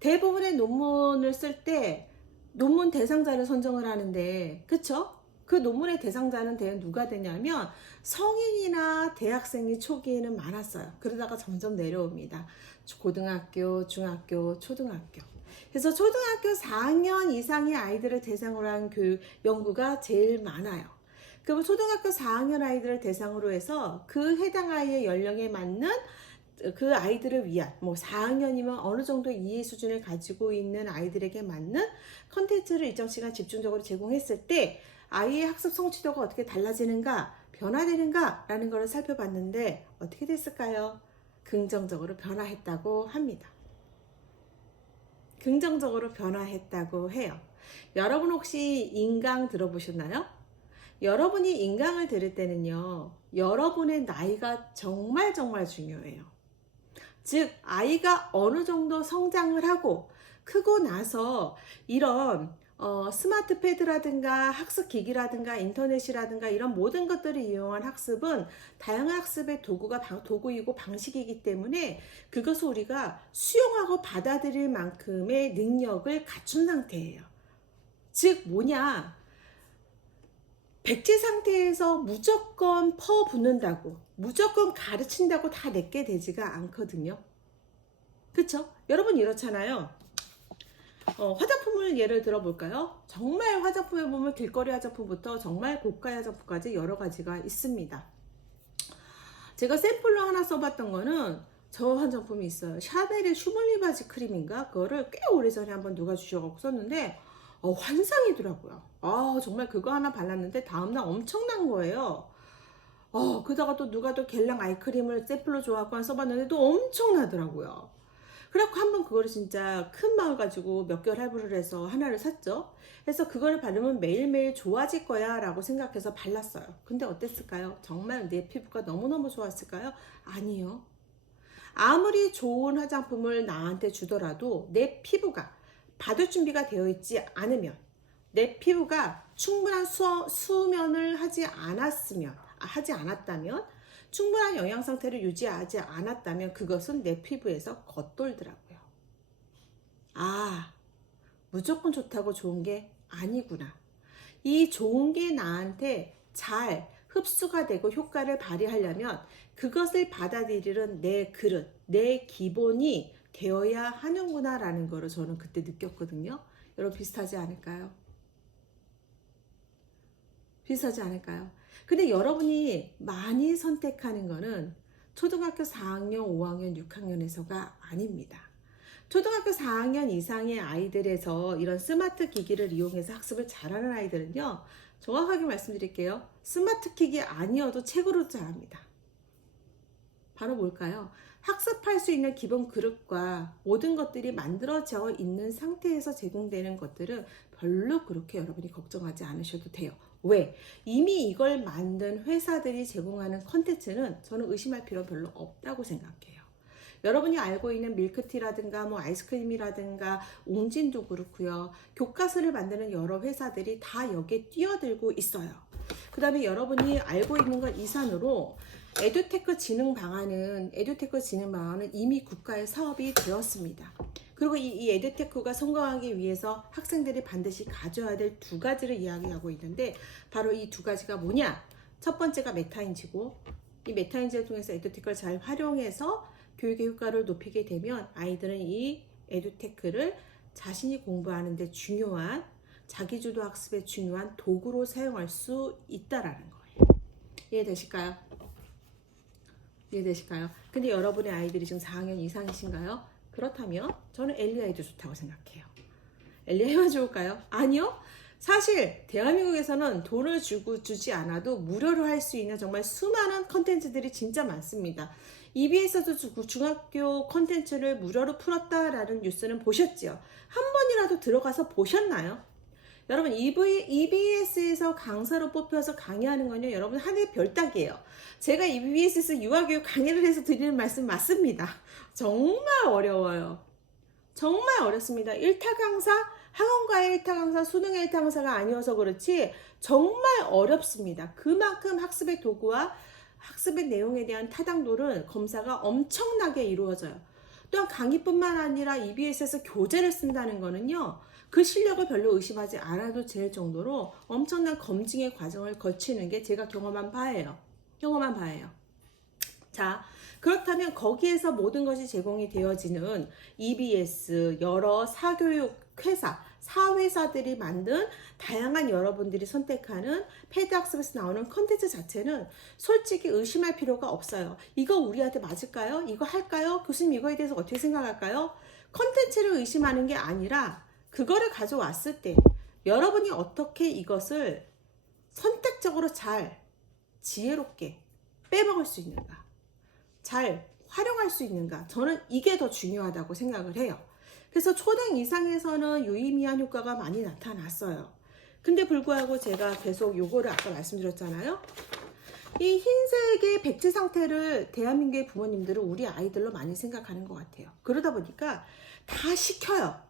대부분의 논문을 쓸 때 논문 대상자를 선정을 하는데, 그쵸? 그 논문의 대상자는 대략 누가 되냐면 성인이나 대학생이 초기에는 많았어요. 그러다가 점점 내려옵니다. 고등학교, 중학교, 초등학교. 그래서 초등학교 4학년 이상의 아이들을 대상으로 한 교육 연구가 제일 많아요. 그럼 초등학교 4학년 아이들을 대상으로 해서 그 해당 아이의 연령에 맞는 그 아이들을 위한 4학년이면 어느 정도 이해 수준을 가지고 있는 아이들에게 맞는 컨텐츠를 일정 시간 집중적으로 제공했을 때 아이의 학습 성취도가 어떻게 달라지는가, 변화되는가 라는 것을 살펴봤는데 어떻게 됐을까요? 긍정적으로 변화했다고 합니다. 긍정적으로 변화했다고 해요. 여러분 혹시 인강 들어보셨나요? 여러분이 인강을 들을 때는요, 여러분의 나이가 정말 중요해요. 즉 아이가 어느 정도 성장을 하고 크고 나서 이런 스마트 패드라든가 학습 기기라든가 인터넷이라든가 이런 모든 것들을 이용한 학습은 다양한 학습의 도구이고 방식이기 때문에 그것을 우리가 수용하고 받아들일 만큼의 능력을 갖춘 상태예요. 즉 뭐냐, 백지 상태에서 무조건 퍼붓는다고, 무조건 가르친다고 다 내게 되지가 않거든요. 그쵸? 여러분 이렇잖아요. 화장품을 예를 들어 볼까요? 정말 화장품에 보면 길거리 화장품부터 정말 고가 화장품까지 여러 가지가 있습니다. 제가 샘플로 하나 써봤던 거는 저 화장품이 있어요. 샤넬의 슈블리바지 크림인가? 그거를 꽤 오래전에 한번 누가 주셔서 썼는데 환상이더라고요. 정말 그거 하나 발랐는데 다음날 엄청난 거예요. 그러다가 또 누가 또 겔랑 아이크림을 샘플로 줘갖고 써봤는데 또 엄청나더라고요. 그래갖고 한번 그거를 진짜 큰 마음을 가지고 몇 개월 할부를 해서 하나를 샀죠. 그래서 그거를 바르면 매일매일 좋아질 거야 라고 생각해서 발랐어요. 근데 어땠을까요? 정말 내 피부가 너무너무 좋았을까요? 아니요. 아무리 좋은 화장품을 나한테 주더라도 내 피부가 받을 준비가 되어 있지 않으면, 내 피부가 충분한 수면을 하지 않았다면, 충분한 영양 상태를 유지하지 않았다면 그것은 내 피부에서 겉돌더라고요. 무조건 좋다고 좋은 게 아니구나. 이 좋은 게 나한테 잘 흡수가 되고 효과를 발휘하려면 그것을 받아들이는 내 그릇, 내 기본이 되어야 하는구나 라는 거를 저는 그때 느꼈거든요. 여러분 비슷하지 않을까요? 비슷하지 않을까요? 근데 여러분이 많이 선택하는 거는 초등학교 4학년, 5학년, 6학년에서가 아닙니다. 초등학교 4학년 이상의 아이들에서 이런 스마트 기기를 이용해서 학습을 잘하는 아이들은요, 정확하게 말씀드릴게요. 스마트 기기 아니어도 책으로 잘합니다. 바로 뭘까요? 학습할 수 있는 기본 그릇과 모든 것들이 만들어져 있는 상태에서 제공되는 것들은 별로 그렇게 여러분이 걱정하지 않으셔도 돼요. 왜? 이미 이걸 만든 회사들이 제공하는 컨텐츠는 저는 의심할 필요 별로 없다고 생각해요. 여러분이 알고 있는 밀크티라든가 아이스크림이라든가 옹진도 그렇고요. 교과서를 만드는 여러 회사들이 다 여기에 뛰어들고 있어요. 그 다음에 여러분이 알고 있는 것 이상으로 에듀테크 진흥 방안은 이미 국가의 사업이 되었습니다. 그리고 이 에듀테크가 성공하기 위해서 학생들이 반드시 가져야 될 두 가지를 이야기하고 있는데, 바로 이 두 가지가 뭐냐? 첫 번째가 메타인지고, 이 메타인지를 통해서 에듀테크를 잘 활용해서 교육의 효과를 높이게 되면 아이들은 이 에듀테크를 자신이 공부하는 데 중요한 자기주도 학습에 중요한 도구로 사용할 수 있다라는 거예요. 이해되실까요? 이해되실까요? 근데 여러분의 아이들이 지금 4학년 이상이신가요? 그렇다면 저는 엘리아이도 좋다고 생각해요. 엘리아이만 좋을까요? 아니요. 사실 대한민국에서는 돈을 주지 않아도 무료로 할 수 있는 정말 수많은 컨텐츠들이 진짜 많습니다. EBS도 중학교 컨텐츠를 무료로 풀었다라는 뉴스는 보셨죠? 한 번이라도 들어가서 보셨나요? 여러분 EBS에서 강사로 뽑혀서 강의하는 건요, 여러분 하늘의 별따기예요. 제가 EBS에서 유아교육 강의를 해서 드리는 말씀 맞습니다. 정말 어려워요. 정말 어렵습니다. 1타 강사, 학원과의 1타 강사, 수능의 1타 강사가 아니어서 그렇지 정말 어렵습니다. 그만큼 학습의 도구와 학습의 내용에 대한 타당도는 검사가 엄청나게 이루어져요. 또한 강의뿐만 아니라 EBS에서 교재를 쓴다는 거는요, 그 실력을 별로 의심하지 않아도 될 정도로 엄청난 검증의 과정을 거치는 게 제가 경험한 바예요. 자, 그렇다면 거기에서 모든 것이 제공이 되어지는 EBS, 여러 사교육 회사, 사회사들이 만든 다양한 여러분들이 선택하는 패드 학습에서 나오는 컨텐츠 자체는 솔직히 의심할 필요가 없어요. 이거 우리한테 맞을까요? 이거 할까요? 교수님 이거에 대해서 어떻게 생각할까요? 컨텐츠를 의심하는 게 아니라 그거를 가져왔을 때 여러분이 어떻게 이것을 선택적으로 잘 지혜롭게 빼먹을 수 있는가, 잘 활용할 수 있는가, 저는 이게 더 중요하다고 생각을 해요. 그래서 초등 이상에서는 유의미한 효과가 많이 나타났어요. 근데 불구하고 제가 계속 요거를 아까 말씀드렸잖아요. 이 흰색의 백지 상태를 대한민국의 부모님들은 우리 아이들로 많이 생각하는 것 같아요. 그러다 보니까 다 시켜요.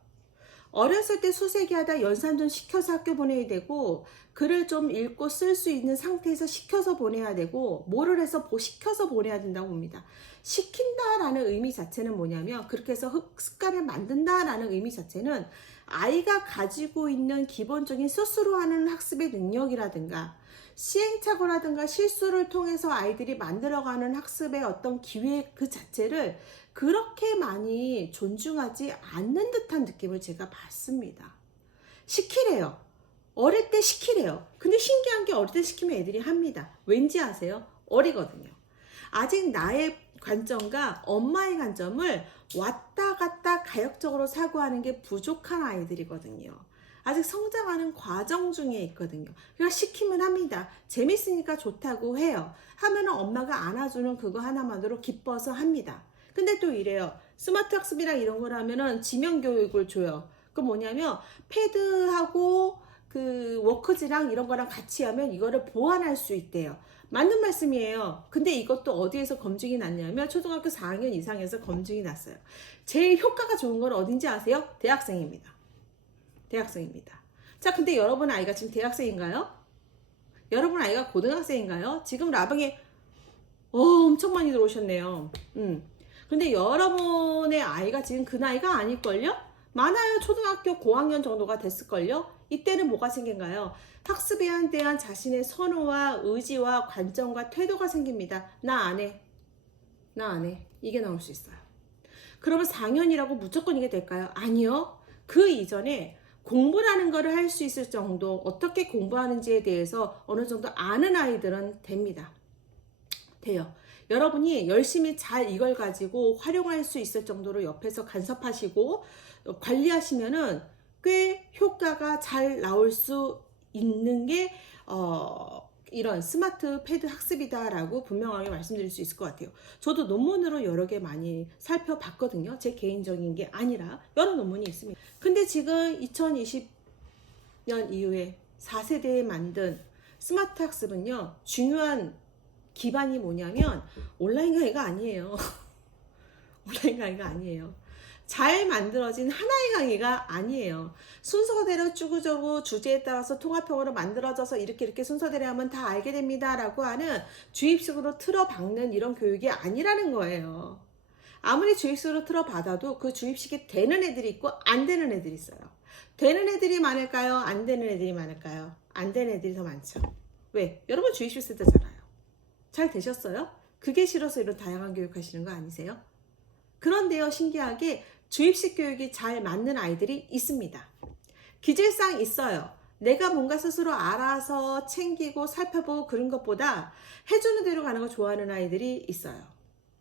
어렸을 때 수세기 하다 연산전 시켜서 학교 보내야 되고, 글을 좀 읽고 쓸 수 있는 상태에서 시켜서 보내야 되고, 뭐를 해서 시켜서 보내야 된다고 봅니다. 시킨다라는 의미 자체는 뭐냐면, 그렇게 해서 습관을 만든다라는 의미 자체는 아이가 가지고 있는 기본적인 스스로 하는 학습의 능력이라든가 시행착오라든가 실수를 통해서 아이들이 만들어가는 학습의 어떤 기회 그 자체를 그렇게 많이 존중하지 않는 듯한 느낌을 제가 받습니다. 시키래요. 어릴 때 시키래요. 근데 신기한 게 어릴 때 시키면 애들이 합니다. 왠지 아세요? 어리거든요. 아직 나의 관점과 엄마의 관점을 왔다 갔다 가역적으로 사고하는 게 부족한 아이들이거든요. 아직 성장하는 과정 중에 있거든요. 그러니까 시키면 합니다. 재밌으니까 좋다고 해요. 하면은 엄마가 안아주는 그거 하나만으로 기뻐서 합니다. 근데 또 이래요. 스마트 학습이랑 이런 걸 하면은 지명 교육을 줘요. 그 뭐냐면 패드하고 그 워크지랑 이런 거랑 같이 하면 이거를 보완할 수 있대요. 맞는 말씀이에요. 근데 이것도 어디에서 검증이 났냐면 초등학교 4학년 이상에서 검증이 났어요. 제일 효과가 좋은 건 어딘지 아세요? 대학생입니다. 자, 근데 여러분 아이가 지금 대학생인가요? 여러분 아이가 고등학생인가요? 지금 라방에 엄청 많이 들어오셨네요. 근데 여러분의 아이가 지금 그 나이가 아닐걸요? 많아요. 초등학교 고학년 정도가 됐을걸요? 이때는 뭐가 생긴가요? 학습에 대한 자신의 선호와 의지와 관점과 태도가 생깁니다. 나 안 해. 이게 나올 수 있어요. 그러면 4년이라고 무조건 이게 될까요? 아니요. 그 이전에 공부라는 거를 할 수 있을 정도, 어떻게 공부하는지에 대해서 어느 정도 아는 아이들은 됩니다. 돼요. 여러분이 열심히 잘 이걸 가지고 활용할 수 있을 정도로 옆에서 간섭하시고 관리하시면은 꽤 효과가 잘 나올 수 있는 게 이런 스마트 패드 학습이다라고 분명하게 말씀드릴 수 있을 것 같아요. 저도 논문으로 여러 개 많이 살펴봤거든요. 제 개인적인 게 아니라 여러 논문이 있습니다. 근데 지금 2020년 이후에 4세대에 만든 스마트 학습은요, 중요한 기반이 뭐냐면 온라인 강의가 아니에요. 온라인 강의가 아니에요. 잘 만들어진 하나의 강의가 아니에요. 순서대로 쭈구쭈구 주제에 따라서 통합형으로 만들어져서 이렇게 순서대로 하면 다 알게 됩니다 라고 하는 주입식으로 틀어박는 이런 교육이 아니라는 거예요. 아무리 주입식으로 틀어받아도 그 주입식이 되는 애들이 있고 안 되는 애들이 있어요. 되는 애들이 많을까요? 안 되는 애들이 많을까요? 안 되는 애들이 더 많죠. 왜? 여러분 주입식 쓰잖아요. 잘 되셨어요? 그게 싫어서 이런 다양한 교육 하시는 거 아니세요? 그런데요, 신기하게 주입식 교육이 잘 맞는 아이들이 있습니다. 기질상 있어요. 내가 뭔가 스스로 알아서 챙기고 살펴보고 그런 것보다 해주는 대로 가는 거 좋아하는 아이들이 있어요.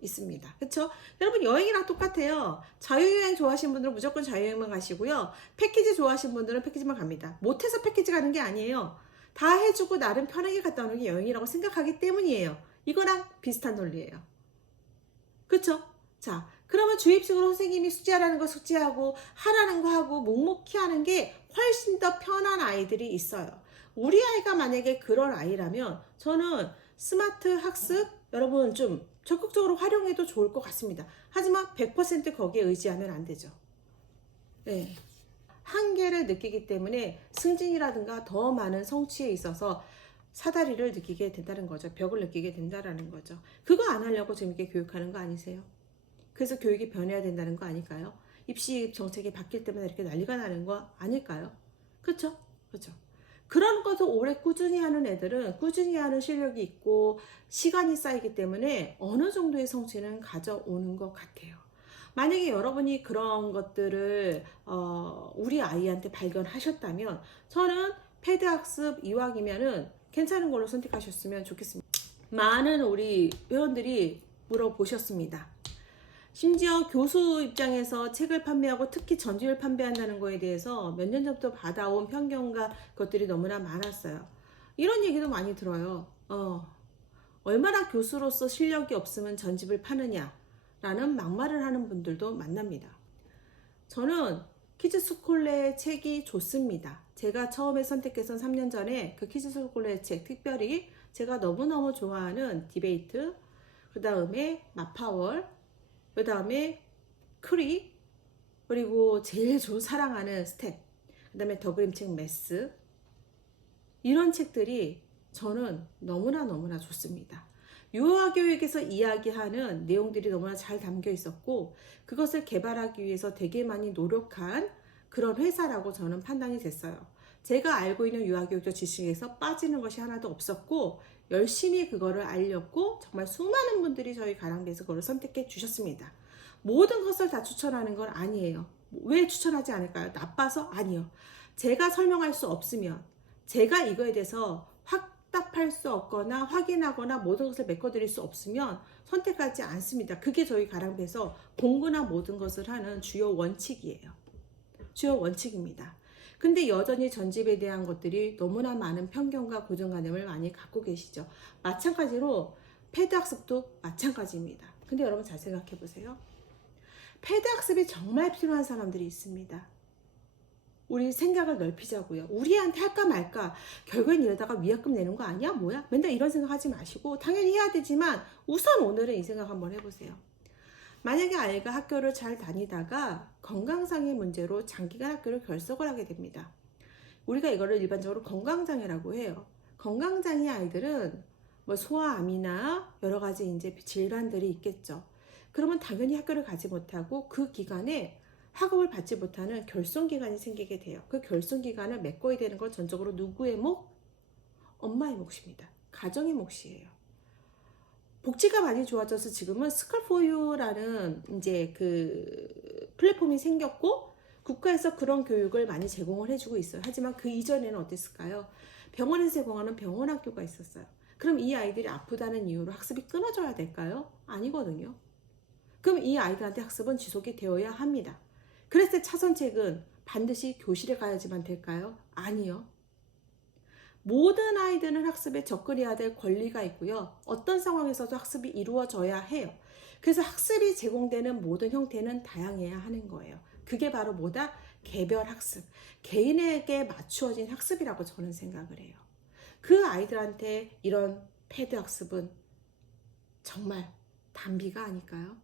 있습니다. 그쵸? 여러분, 여행이랑 똑같아요. 자유여행 좋아하시는 분들은 무조건 자유여행만 가시고요. 패키지 좋아하시는 분들은 패키지만 갑니다. 못해서 패키지 가는 게 아니에요. 다 해주고 나름 편하게 갔다 오는 게 여행이라고 생각하기 때문이에요. 이거랑 비슷한 논리예요. 그쵸? 자, 그러면 주입식으로 선생님이 숙제하라는 거 숙제하고 하라는 거 하고 묵묵히 하는 게 훨씬 더 편한 아이들이 있어요. 우리 아이가 만약에 그런 아이라면 저는 스마트 학습 여러분 좀 적극적으로 활용해도 좋을 것 같습니다. 하지만 100% 거기에 의지하면 안 되죠. 네. 한계를 느끼기 때문에 승진이라든가 더 많은 성취에 있어서 사다리를 느끼게 된다는 거죠. 벽을 느끼게 된다는 거죠. 그거 안 하려고 재밌게 교육하는 거 아니세요? 그래서 교육이 변해야 된다는 거 아닐까요? 입시 정책이 바뀔 때마다 이렇게 난리가 나는 거 아닐까요? 그렇죠? 그렇죠. 그런 것을 오래 꾸준히 하는 애들은 꾸준히 하는 실력이 있고 시간이 쌓이기 때문에 어느 정도의 성취는 가져오는 것 같아요. 만약에 여러분이 그런 것들을 우리 아이한테 발견하셨다면 저는 패드 학습 이왕이면은 괜찮은 걸로 선택하셨으면 좋겠습니다. 많은 우리 회원들이 물어보셨습니다. 심지어 교수 입장에서 책을 판매하고 특히 전집을 판매한다는 거에 대해서 몇 년 전부터 받아온 편견과 것들이 너무나 많았어요. 이런 얘기도 많이 들어요. 얼마나 교수로서 실력이 없으면 전집을 파느냐 라는 막말을 하는 분들도 만납니다. 저는 키즈스콜레의 책이 좋습니다. 제가 처음에 선택해서 3년 전에 그 키즈스콜레의 책, 특별히 제가 너무너무 좋아하는 디베이트, 그 다음에 마파월, 그 다음에 크리, 그리고 제일 사랑하는 스텝, 그 다음에 더 그림책 매스, 이런 책들이 저는 너무나 좋습니다. 유아교육에서 이야기하는 내용들이 너무나 잘 담겨 있었고 그것을 개발하기 위해서 되게 많이 노력한 그런 회사라고 저는 판단이 됐어요. 제가 알고 있는 유아교육적 지식에서 빠지는 것이 하나도 없었고 열심히 그거를 알렸고 정말 수많은 분들이 저희 가랑비에서 그걸 선택해 주셨습니다. 모든 것을 다 추천하는 건 아니에요. 왜 추천하지 않을까요? 나빠서? 아니요. 제가 설명할 수 없으면 제가 이거에 대해서 확답할 수 없거나 확인하거나 모든 것을 메꿔드릴 수 없으면 선택하지 않습니다. 그게 저희 가랑비에서 공부나 모든 것을 하는 주요 원칙이에요. 주요 원칙입니다. 근데 여전히 전집에 대한 것들이 너무나 많은 편견과 고정관념을 많이 갖고 계시죠. 마찬가지로 패드 학습도 마찬가지입니다. 근데 여러분 잘 생각해 보세요. 패드 학습이 정말 필요한 사람들이 있습니다. 우리 생각을 넓히자고요. 우리한테 할까 말까 결국엔 이러다가 위약금 내는 거 아니야? 뭐야? 맨날 이런 생각하지 마시고 당연히 해야 되지만 우선 오늘은 이 생각 한번 해보세요. 만약에 아이가 학교를 잘 다니다가 건강상의 문제로 장기간 학교를 결석을 하게 됩니다. 우리가 이거를 일반적으로 건강장애라고 해요. 건강장애 아이들은 뭐 소아암이나 여러 가지 이제 질환들이 있겠죠. 그러면 당연히 학교를 가지 못하고 그 기간에 학업을 받지 못하는 결손기간이 생기게 돼요. 그 결손기간을 메꿔야 되는 건 전적으로 누구의 몫? 엄마의 몫입니다. 가정의 몫이에요. 복지가 많이 좋아져서 지금은 스쿨포유라는 이제 그 플랫폼이 생겼고 국가에서 그런 교육을 많이 제공을 해주고 있어요. 하지만 그 이전에는 어땠을까요? 병원에서 제공하는 병원 학교가 있었어요. 그럼 이 아이들이 아프다는 이유로 학습이 끊어져야 될까요? 아니거든요. 그럼 이 아이들한테 학습은 지속이 되어야 합니다. 그랬을 때 차선책은 반드시 교실에 가야지만 될까요? 아니요. 모든 아이들은 학습에 접근해야 될 권리가 있고요. 어떤 상황에서도 학습이 이루어져야 해요. 그래서 학습이 제공되는 모든 형태는 다양해야 하는 거예요. 그게 바로 뭐다? 개별 학습. 개인에게 맞추어진 학습이라고 저는 생각을 해요. 그 아이들한테 이런 패드 학습은 정말 단비가 아닐까요?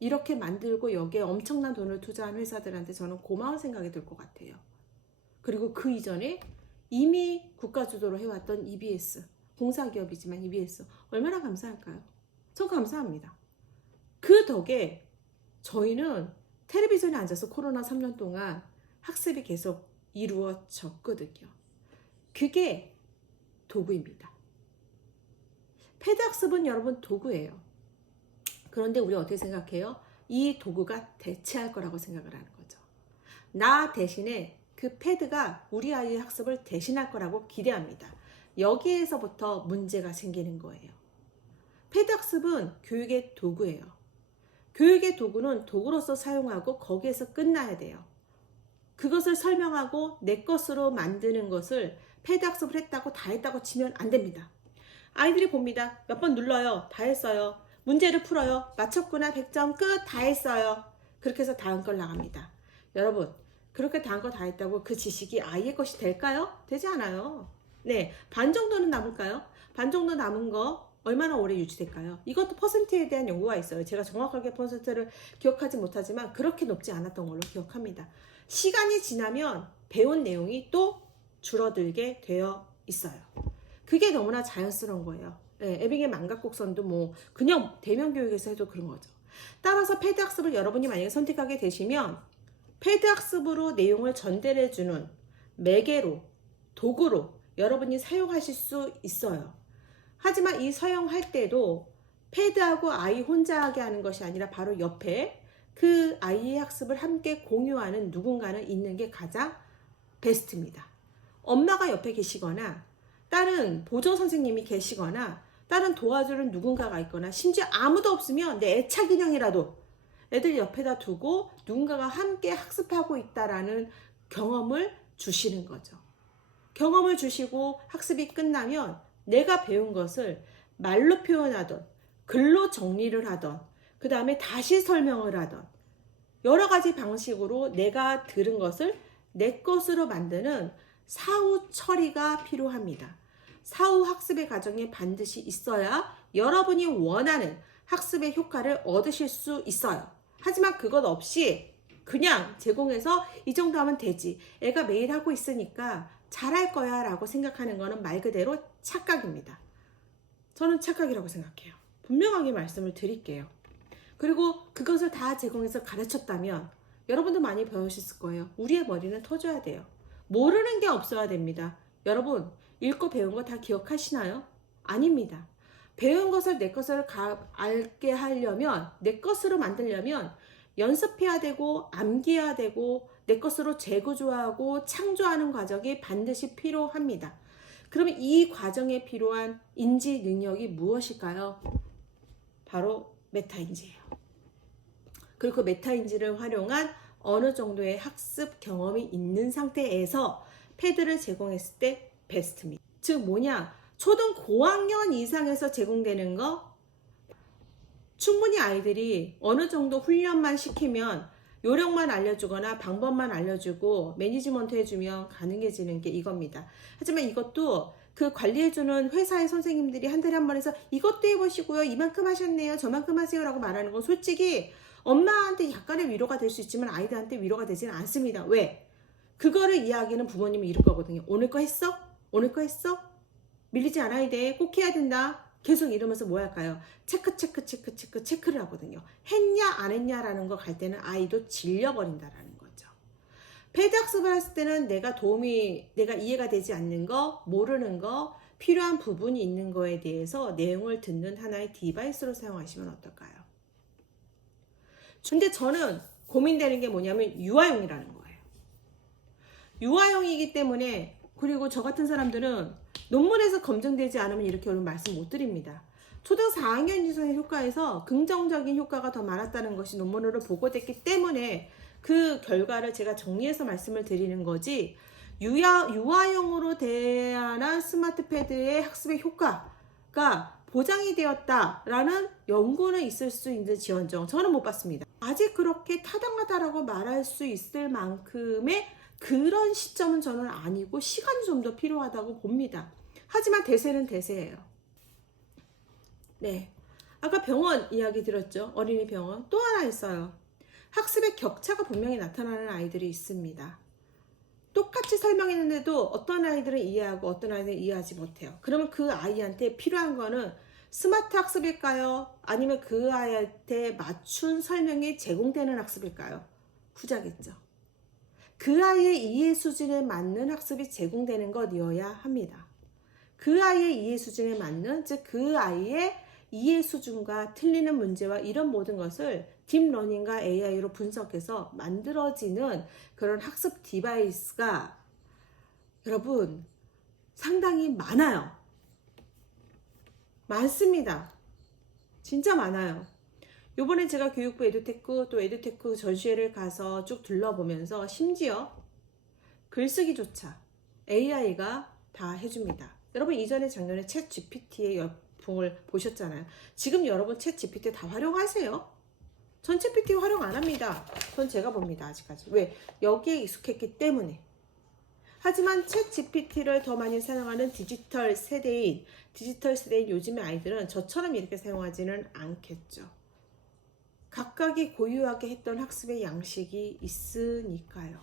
이렇게 만들고 여기에 엄청난 돈을 투자한 회사들한테 저는 고마운 생각이 들 것 같아요. 그리고 그 이전에 이미 국가 주도로 해왔던 EBS, 공사기업이지만 EBS 얼마나 감사할까요? 저 감사합니다. 그 덕에 저희는 텔레비전에 앉아서 코로나 3년 동안 학습이 계속 이루어졌거든요. 그게 도구입니다. 패드 학습은 여러분 도구예요. 그런데 우리 어떻게 생각해요? 이 도구가 대체할 거라고 생각을 하는 거죠. 나 대신에 그 패드가 우리 아이의 학습을 대신할 거라고 기대합니다. 여기에서부터 문제가 생기는 거예요. 패드 학습은 교육의 도구예요. 교육의 도구는 도구로서 사용하고 거기에서 끝나야 돼요. 그것을 설명하고 내 것으로 만드는 것을 패드 학습을 했다고 다 했다고 치면 안 됩니다. 아이들이 봅니다. 몇 번 눌러요. 다 했어요. 문제를 풀어요. 맞췄구나. 100점 끝. 다 했어요. 그렇게 해서 다음 걸 나갑니다. 여러분, 그렇게 다음 거 다 했다고 그 지식이 아이의 것이 될까요? 되지 않아요. 네, 반 정도는 남을까요? 반 정도 남은 거 얼마나 오래 유지될까요? 이것도 퍼센트에 대한 연구가 있어요. 제가 정확하게 퍼센트를 기억하지 못하지만 그렇게 높지 않았던 걸로 기억합니다. 시간이 지나면 배운 내용이 또 줄어들게 되어 있어요. 그게 너무나 자연스러운 거예요. 네, 에빙의 망각곡선도 뭐 그냥 대면 교육에서 해도 그런 거죠. 따라서 패드 학습을 여러분이 만약에 선택하게 되시면 패드 학습으로 내용을 전달해주는 매개로, 도구로 여러분이 사용하실 수 있어요. 하지만 이 사용할 때도 패드하고 아이 혼자 하게 하는 것이 아니라 바로 옆에 그 아이의 학습을 함께 공유하는 누군가는 있는 게 가장 베스트입니다. 엄마가 옆에 계시거나 다른 보조 선생님이 계시거나 다른 도와주는 누군가가 있거나 심지어 아무도 없으면 내 애착 인형이라도 애들 옆에다 두고 누군가가 함께 학습하고 있다라는 경험을 주시는 거죠. 경험을 주시고 학습이 끝나면 내가 배운 것을 말로 표현하던, 글로 정리를 하던, 그 다음에 다시 설명을 하던 여러 가지 방식으로 내가 들은 것을 내 것으로 만드는 사후 처리가 필요합니다. 사후 학습의 과정에 반드시 있어야 여러분이 원하는 학습의 효과를 얻으실 수 있어요. 하지만 그것 없이 그냥 제공해서 이 정도 하면 되지. 애가 매일 하고 있으니까 잘할 거야 라고 생각하는 거는 말 그대로 착각입니다. 저는 착각이라고 생각해요. 분명하게 말씀을 드릴게요. 그리고 그것을 다 제공해서 가르쳤다면 여러분도 많이 배우셨을 거예요. 우리의 머리는 터져야 돼요. 모르는 게 없어야 됩니다. 여러분, 읽고 배운 거 다 기억하시나요? 아닙니다. 배운 것을 내 것을 알게 하려면, 내 것으로 만들려면 연습해야 되고 암기해야 되고 내 것으로 재구조하고 창조하는 과정이 반드시 필요합니다. 그러면 이 과정에 필요한 인지 능력이 무엇일까요? 바로 메타인지예요. 그리고 그 메타인지를 활용한 어느 정도의 학습 경험이 있는 상태에서 패드를 제공했을 때 베스트입니다. 즉 뭐냐? 초등 고학년 이상에서 제공되는 거 충분히 아이들이 어느 정도 훈련만 시키면 요령만 알려주거나 방법만 알려주고 매니지먼트 해주면 가능해지는 게 이겁니다. 하지만 이것도 그 관리해주는 회사의 선생님들이 한 달에 한 번 해서 이것도 해보시고요. 이만큼 하셨네요. 저만큼 하세요. 라고 말하는 건 솔직히 엄마한테 약간의 위로가 될 수 있지만 아이들한테 위로가 되지는 않습니다. 왜? 그거를 이야기하는 부모님이 이럴 거거든요. 오늘 거 했어? 오늘 거 했어? 밀리지 않아야 돼. 꼭 해야 된다. 계속 이러면서 뭐 할까요? 체크를 하거든요. 했냐 안 했냐라는 거 갈 때는 아이도 질려버린다라는 거죠. 패드 학습을 했을 때는 내가 이해가 되지 않는 거, 모르는 거, 필요한 부분이 있는 거에 대해서 내용을 듣는 하나의 디바이스로 사용하시면 어떨까요? 근데 저는 고민되는 게 뭐냐면 유아용이라는 거예요. 유아용이기 때문에 그리고 저 같은 사람들은 논문에서 검증되지 않으면 이렇게 오늘 말씀 못 드립니다. 초등 4학년 이상의 효과에서 긍정적인 효과가 더 많았다는 것이 논문으로 보고됐기 때문에 그 결과를 제가 정리해서 말씀을 드리는 거지 유아용으로 대안한 스마트 패드의 학습의 효과가 보장이 되었다라는 연구는 있을 수 있는지언정 저는 못 봤습니다. 아직 그렇게 타당하다라고 말할 수 있을 만큼의 그런 시점은 저는 아니고 시간이 좀 더 필요하다고 봅니다. 하지만 대세는 대세예요. 네, 아까 병원 이야기 들었죠? 어린이 병원. 또 하나 있어요. 학습의 격차가 분명히 나타나는 아이들이 있습니다. 똑같이 설명했는데도 어떤 아이들은 이해하고 어떤 아이들은 이해하지 못해요. 그러면 그 아이한테 필요한 거는 스마트 학습일까요? 아니면 그 아이한테 맞춘 설명이 제공되는 학습일까요? 후자겠죠. 그 아이의 이해 수준에 맞는 학습이 제공되는 것이어야 합니다. 그 아이의 이해 수준에 맞는, 즉 그 아이의 이해 수준과 틀리는 문제와 이런 모든 것을 딥러닝과 AI로 분석해서 만들어지는 그런 학습 디바이스가 여러분 상당히 많아요. 많습니다. 진짜 많아요. 요번에 제가 교육부 에듀테크 또 에듀테크 전시회를 가서 쭉 둘러보면서 심지어 글쓰기조차 AI가 다 해줍니다. 여러분 이전에 작년에 챗 GPT의 열풍을 보셨잖아요. 지금 여러분 챗 GPT 다 활용하세요? 전 챗 GPT 활용 안 합니다. 전 제가 봅니다. 아직까지. 왜? 여기에 익숙했기 때문에. 하지만 챗 GPT를 더 많이 사용하는 디지털 세대인 요즘의 아이들은 저처럼 이렇게 사용하지는 않겠죠. 각각이 고유하게 했던 학습의 양식이 있으니까요.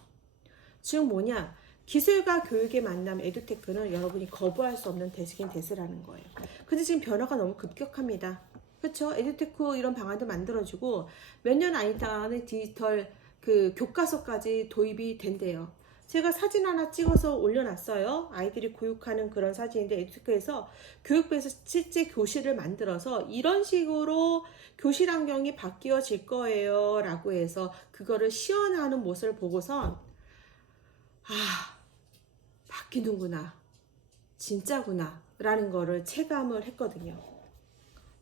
즉 뭐냐? 기술과 교육의 만남 에듀테크는 여러분이 거부할 수 없는 대세긴 대세라는 거예요. 근데 지금 변화가 너무 급격합니다. 그렇죠? 에듀테크 이런 방안도 만들어지고 몇 년 아니다는 디지털 그 교과서까지 도입이 된대요. 제가 사진 하나 찍어서 올려놨어요. 아이들이 교육하는 그런 사진인데 에듀테크에서 교육부에서 실제 교실을 만들어서 이런 식으로 교실 환경이 바뀌어질 거예요 라고 해서 그거를 시연하는 모습을 보고선 바뀌는구나, 진짜구나 라는 거를 체감을 했거든요.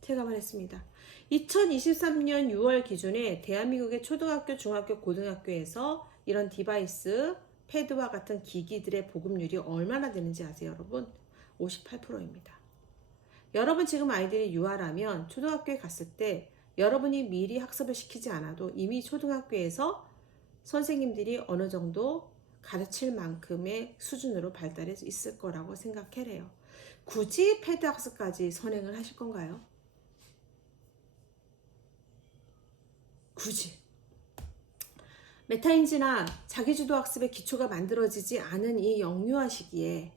체감을 했습니다. 2023년 6월 기준에 대한민국의 초등학교, 중학교, 고등학교에서 이런 디바이스, 패드와 같은 기기들의 보급률이 얼마나 되는지 아세요, 여러분? 58%입니다. 여러분 지금 아이들이 유아라면 초등학교에 갔을 때 여러분이 미리 학습을 시키지 않아도 이미 초등학교에서 선생님들이 어느 정도 가르칠 만큼의 수준으로 발달해 있을 거라고 생각해요. 굳이 패드 학습까지 선행을 하실 건가요? 굳이. 메타인지나 자기주도 학습의 기초가 만들어지지 않은 이 영유아 시기에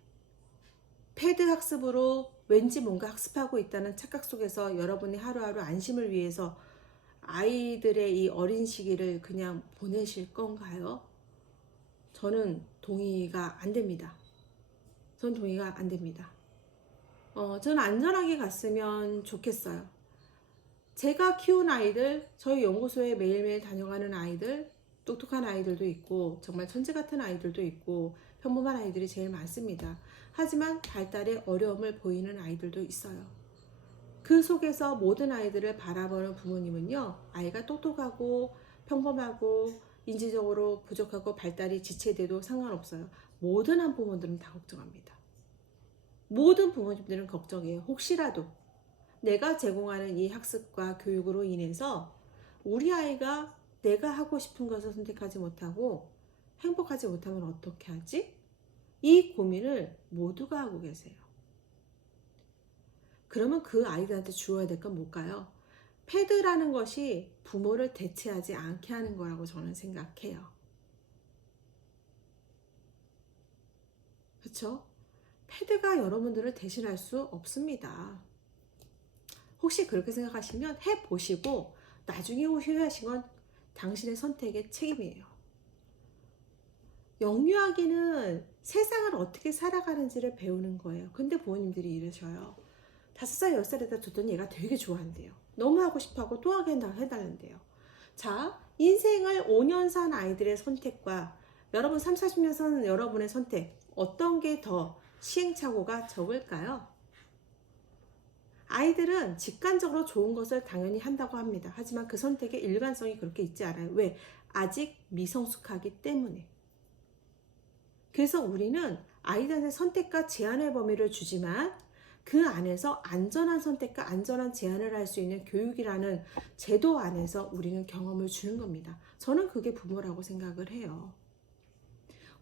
패드 학습으로 왠지 뭔가 학습하고 있다는 착각 속에서 여러분이 하루하루 안심을 위해서 아이들의 이 어린 시기를 그냥 보내실 건가요? 저는 동의가 안 됩니다. 전 동의가 안 됩니다. 저는 안전하게 갔으면 좋겠어요. 제가 키운 아이들, 저희 연구소에 매일매일 다녀가는 아이들, 똑똑한 아이들도 있고 정말 천재 같은 아이들도 있고 평범한 아이들이 제일 많습니다. 하지만 발달에 어려움을 보이는 아이들도 있어요. 그 속에서 모든 아이들을 바라보는 부모님은요, 아이가 똑똑하고 평범하고 인지적으로 부족하고 발달이 지체돼도 상관없어요. 모든 한부모들은 다 걱정합니다. 모든 부모님들은 걱정해요. 혹시라도 내가 제공하는 이 학습과 교육으로 인해서 우리 아이가 내가 하고 싶은 것을 선택하지 못하고 행복하지 못하면 어떻게 하지? 이 고민을 모두가 하고 계세요. 그러면 그 아이들한테 주어야 될 건 뭘까요? 패드라는 것이 부모를 대체하지 않게 하는 거라고 저는 생각해요. 그렇죠? 패드가 여러분들을 대신할 수 없습니다. 혹시 그렇게 생각하시면 해보시고 나중에 후회하신 건 당신의 선택의 책임이에요. 영유아기는 세상을 어떻게 살아가는지를 배우는 거예요. 근데 부모님들이 이러셔요. 5살, 10살에다 줬더니 얘가 되게 좋아한대요. 너무 하고 싶어하고 또 하게 해달란대요. 자, 인생을 5년 산 아이들의 선택과 여러분 3, 40년 산 여러분의 선택, 어떤 게 더 시행착오가 적을까요? 아이들은 직관적으로 좋은 것을 당연히 한다고 합니다. 하지만 그 선택의 일관성이 그렇게 있지 않아요. 왜? 아직 미성숙하기 때문에. 그래서 우리는 아이들한테 선택과 제한의 범위를 주지만 그 안에서 안전한 선택과 안전한 제한을 할 수 있는 교육이라는 제도 안에서 우리는 경험을 주는 겁니다. 저는 그게 부모라고 생각을 해요.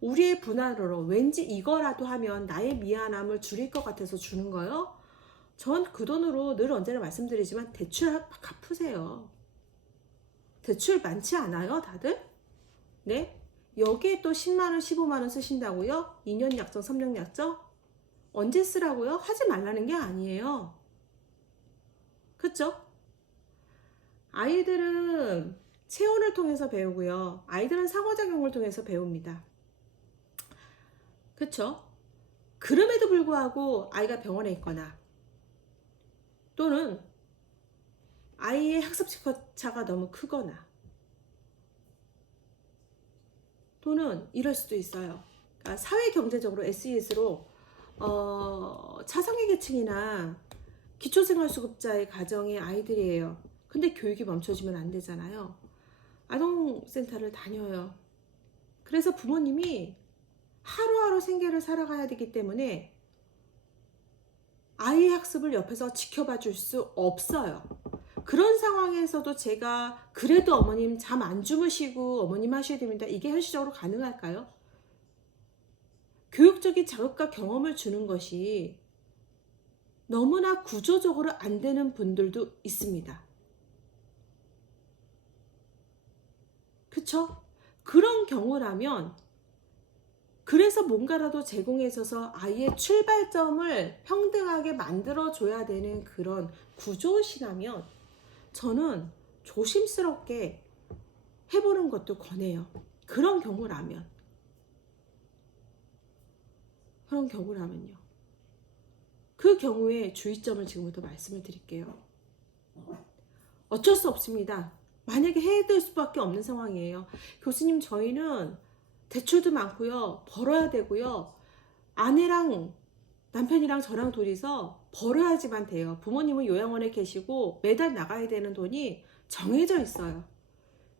우리의 분할로 왠지 이거라도 하면 나의 미안함을 줄일 것 같아서 주는 거요? 전 그 돈으로 늘 언제나 말씀드리지만 대출 갚으세요. 대출 많지 않아요, 다들? 네? 여기에 또 10만원, 15만원 쓰신다고요? 2년 약정, 3년 약정? 언제 쓰라고요? 하지 말라는 게 아니에요. 그쵸? 아이들은 체온을 통해서 배우고요. 아이들은 상호작용을 통해서 배웁니다. 그쵸? 그럼에도 불구하고 아이가 병원에 있거나 또는 아이의 학습 차가 너무 크거나 또는 이럴 수도 있어요. 그러니까 사회 경제적으로 SES로 차상위 계층이나 기초생활수급자의 가정의 아이들이에요. 근데 교육이 멈춰지면 안 되잖아요. 아동센터를 다녀요. 그래서 부모님이 하루하루 생계를 살아가야 되기 때문에 아이의 학습을 옆에서 지켜봐 줄 수 없어요. 그런 상황에서도 제가 그래도 어머님 잠 안 주무시고 어머님 하셔야 됩니다. 이게 현실적으로 가능할까요? 교육적인 자극과 경험을 주는 것이 너무나 구조적으로 안 되는 분들도 있습니다. 그쵸? 그런 경우라면 그래서 뭔가라도 제공해 줘서 아이의 출발점을 평등하게 만들어 줘야 되는 그런 구조시라면 저는 조심스럽게 해보는 것도 권해요. 그런 경우라면요. 그 경우에 주의점을 지금부터 말씀을 드릴게요. 어쩔 수 없습니다. 만약에 해야 될 수밖에 없는 상황이에요. 교수님, 저희는 대출도 많고요. 벌어야 되고요. 아내랑 남편이랑 저랑 둘이서 벌어야지만 돼요. 부모님은 요양원에 계시고 매달 나가야 되는 돈이 정해져 있어요.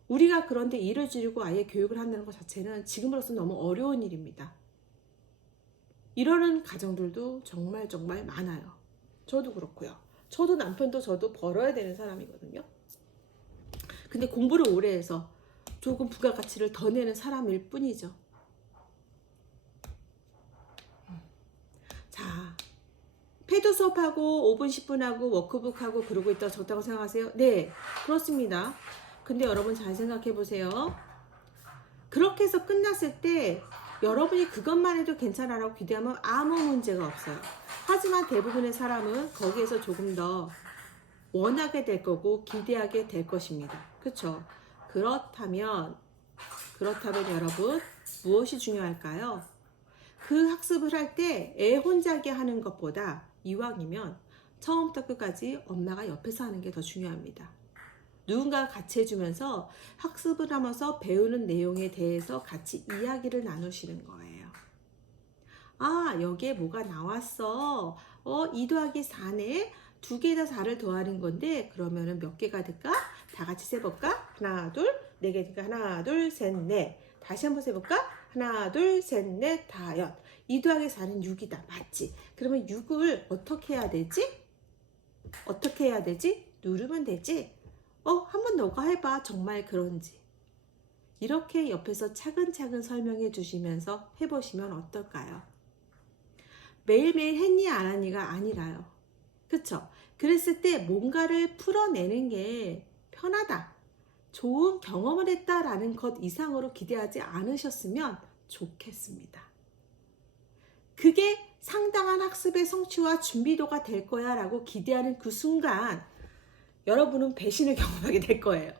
우리가 그런데 일을 줄이고 아예 교육을 한다는 것 자체는 지금으로서 너무 어려운 일입니다. 이러는 가정들도 정말 많아요. 저도 그렇고요. 저도 남편도 저도 벌어야 되는 사람이거든요. 근데 공부를 오래 해서 조금 부가가치를 더 내는 사람일 뿐이죠. 자, 패드 수업하고 5분 10분 하고 워크북하고 그러고 있다 좋다고 생각하세요? 네, 그렇습니다. 근데 여러분 잘 생각해 보세요. 그렇게 해서 끝났을 때 여러분이 그것만 해도 괜찮아라고 기대하면 아무 문제가 없어요. 하지만 대부분의 사람은 거기에서 조금 더 원하게 될 거고 기대하게 될 것입니다. 그렇죠? 그렇다면 여러분 무엇이 중요할까요? 그 학습을 할 때 애 혼자게 하는 것보다 이왕이면 처음부터 끝까지 엄마가 옆에서 하는 게 더 중요합니다. 누군가가 같이 해주면서 학습을 하면서 배우는 내용에 대해서 같이 이야기를 나누시는 거예요. 아, 여기에 뭐가 나왔어. 2 더하기 4네. 2개 다 4를 더하는 건데 그러면은 몇 개가 될까? 다 같이 세볼까? 하나, 둘, 4개 될까? 하나, 둘, 셋, 넷. 다시 한번 세볼까? 하나, 둘, 셋, 넷, 다섯. 2 더하기 4는 6이다. 맞지? 그러면 6을 어떻게 해야 되지? 누르면 되지? 한번 너가 해봐. 정말 그런지. 이렇게 옆에서 차근차근 설명해 주시면서 해보시면 어떨까요? 매일매일 했니 안 했니가 아니라요. 그쵸? 그랬을 때 뭔가를 풀어내는 게 편하다. 좋은 경험을 했다라는 것 이상으로 기대하지 않으셨으면 좋겠습니다. 그게 상당한 학습의 성취와 준비도가 될 거야 라고 기대하는 그 순간 여러분은 배신을 경험하게 될 거예요.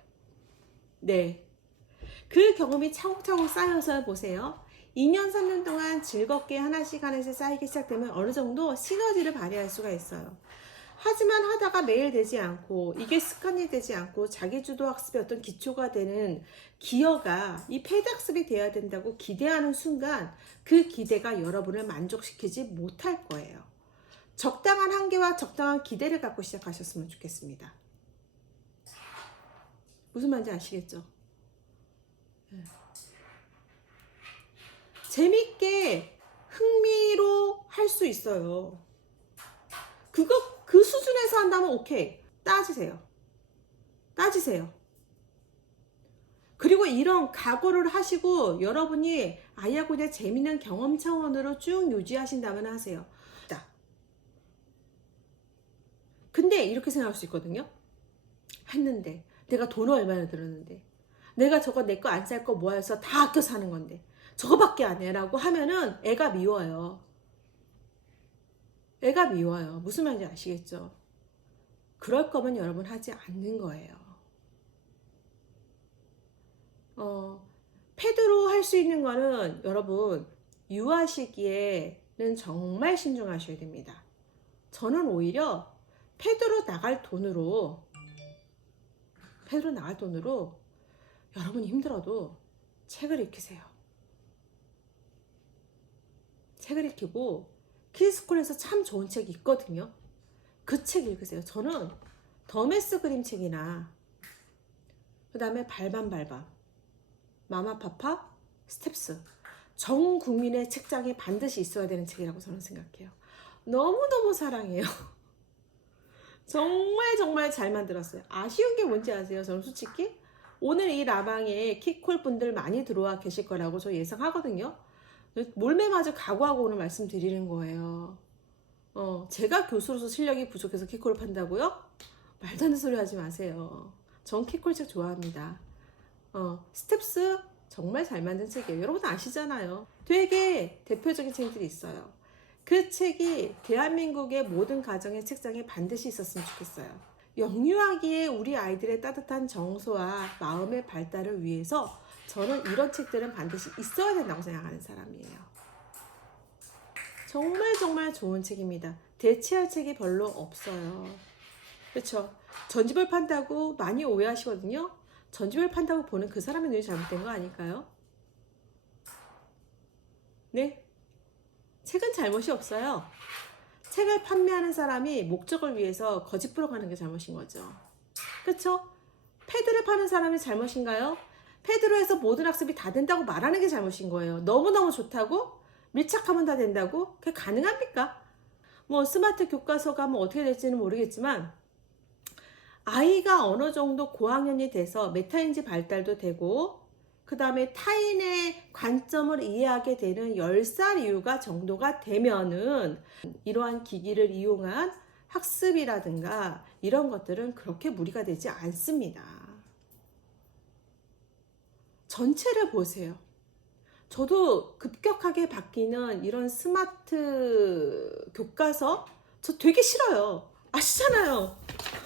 네. 그 경험이 차곡차곡 쌓여서 보세요. 2년, 3년 동안 즐겁게 하나씩 쌓이기 시작되면 어느 정도 시너지를 발휘할 수가 있어요. 하지만 하다가 매일 되지 않고 이게 습관이 되지 않고 자기주도 학습의 어떤 기초가 되는 기여가 이 패드 학습이 되어야 된다고 기대하는 순간 그 기대가 여러분을 만족시키지 못할 거예요. 적당한 한계와 적당한 기대를 갖고 시작하셨으면 좋겠습니다. 무슨 말인지 아시겠죠? 재밌게 흥미로 할 수 있어요. 그 수준에서 한다면 오케이. 따지세요. 그리고 이런 각오를 하시고 여러분이 아이하고 그냥 재밌는 경험 차원으로 쭉 유지하신다면 하세요. 근데 이렇게 생각할 수 있거든요. 했는데 내가 돈을 얼마나 들었는데 내가 저거 내 거 안 살 거 모아서 다 아껴 사는 건데 저거밖에 안 해 라고 하면은 애가 미워요. 무슨 말인지 아시겠죠? 그럴 거면 여러분 하지 않는 거예요. 패드로 할 수 있는 거는 여러분 유아 시기에는 정말 신중하셔야 됩니다. 저는 오히려 패드로 나갈 돈으로 패드로 나갈 돈으로 여러분이 힘들어도 책을 읽히세요. 책을 읽히고 키스쿨에서 참 좋은 책이 있거든요. 그 책 읽으세요. 저는 더메스 그림 책이나 그 다음에 발밤발밤, 마마파파, 스텝스, 전 국민의 책장에 반드시 있어야 되는 책이라고 저는 생각해요. 너무너무 사랑해요. 정말 잘 만들었어요. 아쉬운 게 뭔지 아세요? 저는 솔직히 오늘 이 라방에 키콜 분들 많이 들어와 계실 거라고 저 예상하거든요. 몰매마저 각오하고 오늘 말씀드리는 거예요. 제가 교수로서 실력이 부족해서 키콜을 판다고요? 말도 안 되는 소리 하지 마세요. 전 키콜 책 좋아합니다. 스텝스 정말 잘 만든 책이에요. 여러분 아시잖아요. 되게 대표적인 책들이 있어요. 그 책이 대한민국의 모든 가정의 책장에 반드시 있었으면 좋겠어요. 영유아기에 우리 아이들의 따뜻한 정서와 마음의 발달을 위해서 저는 이런 책들은 반드시 있어야 된다고 생각하는 사람이에요. 정말 좋은 책입니다. 대체할 책이 별로 없어요. 그렇죠? 전집을 판다고 많이 오해하시거든요. 전집을 판다고 보는 그 사람의 눈이 잘못된 거 아닐까요? 네? 책은 잘못이 없어요. 책을 판매하는 사람이 목적을 위해서 거짓 풀어가는 게 잘못인 거죠. 그렇죠? 패드를 파는 사람이 잘못인가요? 패드로 해서 모든 학습이 다 된다고 말하는 게 잘못인 거예요. 너무너무 좋다고? 밀착하면 다 된다고? 그게 가능합니까? 뭐 스마트 교과서가 뭐 어떻게 될지는 모르겠지만 아이가 어느 정도 고학년이 돼서 메타인지 발달도 되고 그 다음에 타인의 관점을 이해하게 되는 10살 이후가 정도가 되면은 이러한 기기를 이용한 학습이라든가 이런 것들은 그렇게 무리가 되지 않습니다. 전체를 보세요. 저도 급격하게 바뀌는 이런 스마트 교과서 저 되게 싫어요. 아시잖아요.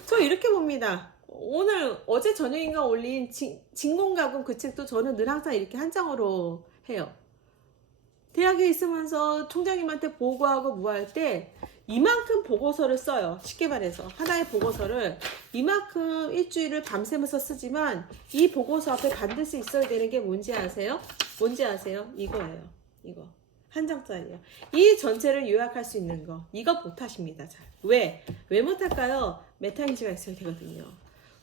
저 이렇게 봅니다. 오늘 어제 저녁인가 올린 진공가공 그 책도 저는 늘 항상 이렇게 한 장으로 해요. 대학에 있으면서 총장님한테 보고하고 뭐 할 때 이만큼 보고서를 써요. 쉽게 말해서 하나의 보고서를 이만큼 일주일을 밤새면서 쓰지만 이 보고서 앞에 반드시 있어야 되는 게 뭔지 아세요? 뭔지 아세요? 이거예요. 이거 한 장짜리예요. 이 전체를 요약할 수 있는 거 이거 못하십니다. 잘. 왜 못할까요? 메타인지가 있어야 되거든요.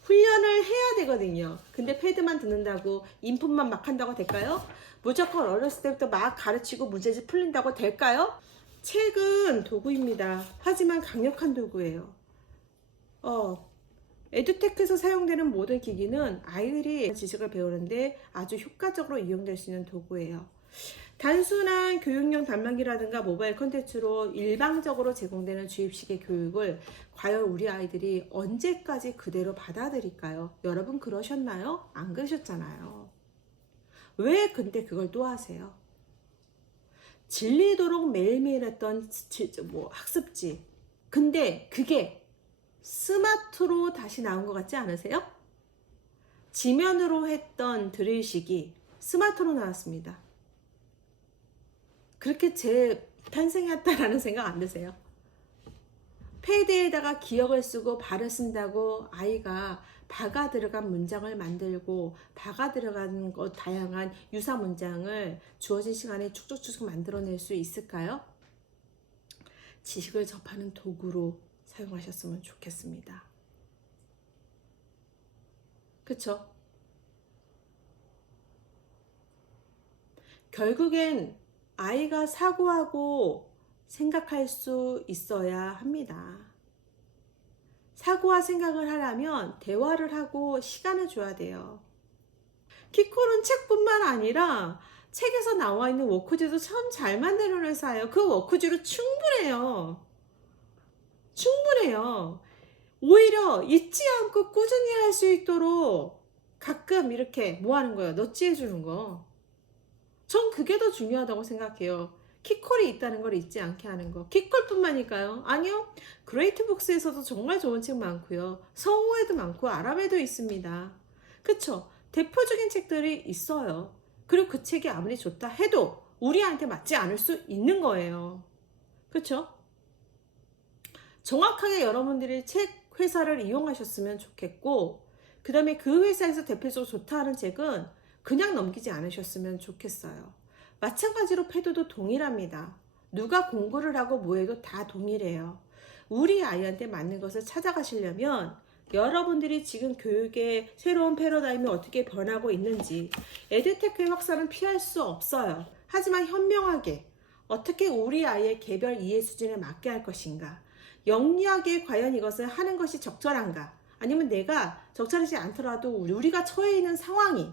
훈련을 해야 되거든요. 근데 패드만 듣는다고 인풋만 막 한다고 될까요? 무조건 어렸을 때부터 막 가르치고 문제집 풀린다고 될까요? 책은 도구입니다. 하지만 강력한 도구예요. 에듀테크에서 사용되는 모든 기기는 아이들이 지식을 배우는데 아주 효과적으로 이용될 수 있는 도구예요. 단순한 교육용 단말기라든가 모바일 콘텐츠로 일방적으로 제공되는 주입식의 교육을 과연 우리 아이들이 언제까지 그대로 받아들일까요? 여러분 그러셨나요? 안 그러셨잖아요. 왜 근데 그걸 또 하세요? 질리도록 매일매일 했던 학습지. 근데 그게 스마트로 다시 나온 것 같지 않으세요? 지면으로 했던 드릴식이 스마트로 나왔습니다. 그렇게 재탄생했다라는 생각 안 드세요? 패드에다가 기억을 쓰고 발을 쓴다고 아이가 바가 들어간 문장을 만들고 바가 들어간 다양한 유사 문장을 주어진 시간에 축축축 만들어낼 수 있을까요? 지식을 접하는 도구로 사용하셨으면 좋겠습니다. 그쵸? 결국엔 아이가 사고하고 생각할 수 있어야 합니다. 사고와 생각을 하려면 대화를 하고 시간을 줘야 돼요. 키콜은 책뿐만 아니라 책에서 나와 있는 워크지도 참 잘 만드는 회사예요. 그 워크지로 충분해요. 오히려 잊지 않고 꾸준히 할 수 있도록 가끔 이렇게 뭐 하는 거예요? 너찌 해주는 거. 전 그게 더 중요하다고 생각해요. 키콜이 있다는 걸 잊지 않게 하는 거. 키콜뿐만일까요? 아니요. 그레이트북스에서도 정말 좋은 책 많고요. 성우에도 많고 아람에도 있습니다. 그쵸? 대표적인 책들이 있어요. 그리고 그 책이 아무리 좋다 해도 우리한테 맞지 않을 수 있는 거예요. 그쵸? 정확하게 여러분들이 책 회사를 이용하셨으면 좋겠고 그 다음에 그 회사에서 대표적으로 좋다 하는 책은 그냥 넘기지 않으셨으면 좋겠어요. 마찬가지로 패드도 동일합니다. 누가 공부를 하고 뭐해도 다 동일해요. 우리 아이한테 맞는 것을 찾아가시려면 여러분들이 지금 교육의 새로운 패러다임이 어떻게 변하고 있는지 에듀테크의 확산은 피할 수 없어요. 하지만 현명하게 어떻게 우리 아이의 개별 이해 수준에 맞게 할 것인가, 영리하게 과연 이것을 하는 것이 적절한가, 아니면 내가 적절하지 않더라도 우리가 처해 있는 상황이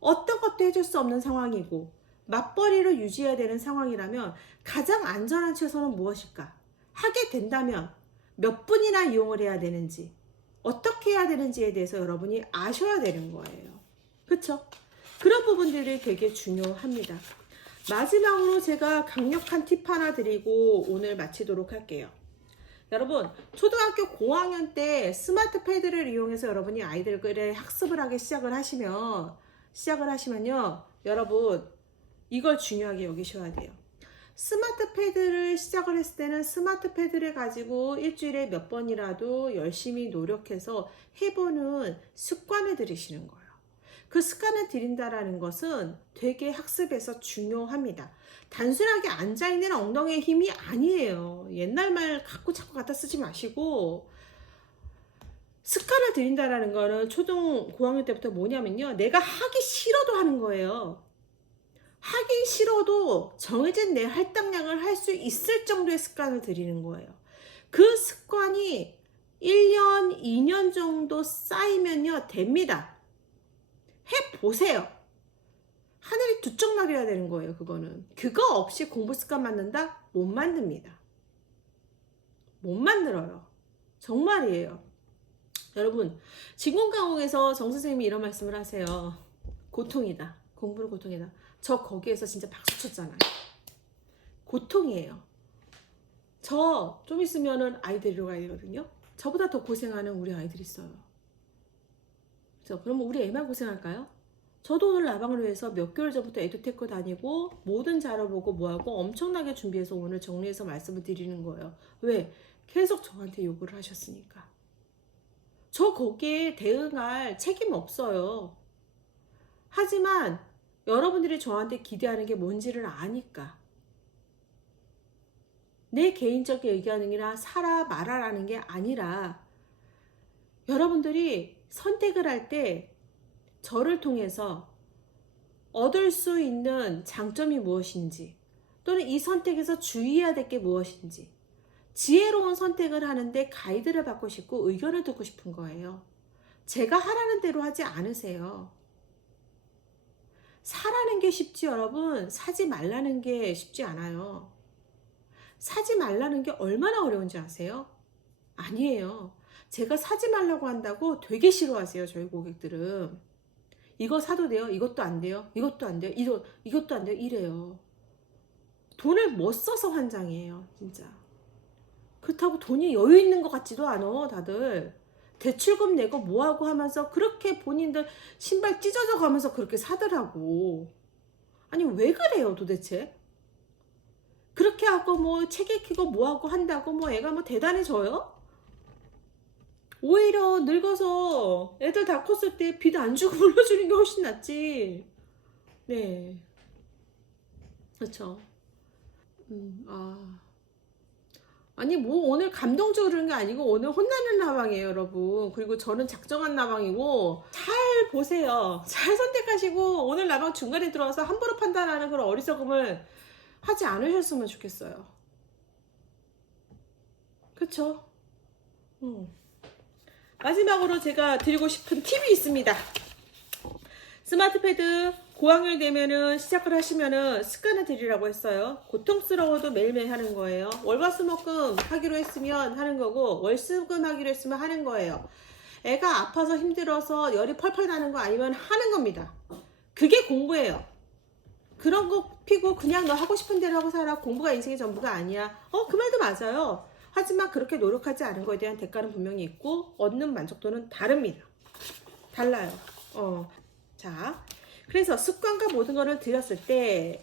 어떤 것도 해줄 수 없는 상황이고 맞벌이로 유지해야 되는 상황이라면 가장 안전한 최선은 무엇일까? 하게 된다면 몇 분이나 이용을 해야 되는지, 어떻게 해야 되는지에 대해서 여러분이 아셔야 되는 거예요. 그렇죠? 그런 부분들이 되게 중요합니다. 마지막으로 제가 강력한 팁 하나 드리고 오늘 마치도록 할게요. 여러분, 초등학교 고학년 때 스마트 패드를 이용해서 여러분이 아이들의 학습을 하기 시작을 하시면요, 여러분 이걸 중요하게 여기셔야 돼요. 스마트 패드를 시작을 했을 때는 스마트 패드를 가지고 일주일에 몇 번이라도 열심히 노력해서 해보는 습관을 들이시는 거예요. 그 습관을 들인다라는 것은 되게 학습에서 중요합니다. 단순하게 앉아있는 엉덩이의 힘이 아니에요. 옛날 말 자꾸 갖다 쓰지 마시고, 습관을 들인다라는 거는 초등 고학년 때부터 뭐냐면요, 내가 하기 싫어도 하는 거예요. 하기 싫어도 정해진 내 할당량을 할 수 있을 정도의 습관을 들이는 거예요. 그 습관이 1년, 2년 정도 쌓이면요, 됩니다. 해보세요. 하늘이 두 쪽 나려야 되는 거예요. 그거는. 그거 없이 공부 습관 만든다? 못 만듭니다. 못 만들어요. 정말이에요. 여러분, 진공강옥에서 정 선생님이 이런 말씀을 하세요. 고통이다. 공부는 고통이다. 저 거기에서 진짜 박수 쳤잖아요. 고통이에요. 저 좀 있으면은 아이 데리러 가야 되거든요. 저보다 더 고생하는 우리 아이들이 있어요. 그래서 그러면 우리 애만 고생할까요? 저도 오늘 라방을 위해서 몇 개월 전부터 에듀테크 다니고 모든 자료 보고 뭐하고 엄청나게 준비해서 오늘 정리해서 말씀을 드리는 거예요. 왜? 계속 저한테 요구를 하셨으니까. 저 거기에 대응할 책임 없어요. 하지만 여러분들이 저한테 기대하는 게 뭔지를 아니까. 내 개인적인 의견이나 사라 말아라는 게 아니라 여러분들이 선택을 할 때 저를 통해서 얻을 수 있는 장점이 무엇인지, 또는 이 선택에서 주의해야 될 게 무엇인지, 지혜로운 선택을 하는데 가이드를 받고 싶고 의견을 듣고 싶은 거예요. 제가 하라는 대로 하지 않으세요. 사라는 게 쉽지 여러분, 사지 말라는 게 쉽지 않아요. 사지 말라는 게 얼마나 어려운지 아세요? 아니에요. 제가 사지 말라고 한다고 되게 싫어하세요. 저희 고객들은. 이거 사도 돼요? 이것도 안 돼요? 이것도 안 돼요? 이것도 안 돼요? 이래요. 돈을 못 써서 환장이에요. 진짜. 그렇다고 돈이 여유 있는 것 같지도 않아. 다들 대출금 내고 뭐하고 하면서 그렇게 본인들 신발 찢어져 가면서 그렇게 사더라고. 아니 왜 그래요 도대체? 그렇게 하고 뭐 책 읽히고 뭐하고 한다고 뭐 애가 뭐 대단해져요? 오히려 늙어서 애들 다 컸을 때 빚 안 주고 물려주는 게 훨씬 낫지. 네. 그렇죠. 아니 뭐 오늘 감동적으로 그런 게 아니고 오늘 혼나는 라방이에요 여러분. 그리고 저는 작정한 라방이고 잘 보세요. 잘 선택하시고 오늘 라방 중간에 들어와서 함부로 판단하는 그런 어리석음을 하지 않으셨으면 좋겠어요. 그쵸? 마지막으로 제가 드리고 싶은 팁이 있습니다. 스마트 패드 고학년 되면은 시작을 하시면은 습관을 들이라고 했어요. 고통스러워도 매일매일 하는 거예요. 월화수목금 하기로 했으면 하는 거고 월수금 하기로 했으면 하는 거예요. 애가 아파서 힘들어서 열이 펄펄 나는 거 아니면 하는 겁니다. 그게 공부예요. 그런 거 피고 그냥 너 하고 싶은 대로 하고 살아. 공부가 인생의 전부가 아니야. 그 말도 맞아요. 하지만 그렇게 노력하지 않은 거에 대한 대가는 분명히 있고 얻는 만족도는 다릅니다. 달라요. 자, 그래서 습관과 모든 것을 드렸을 때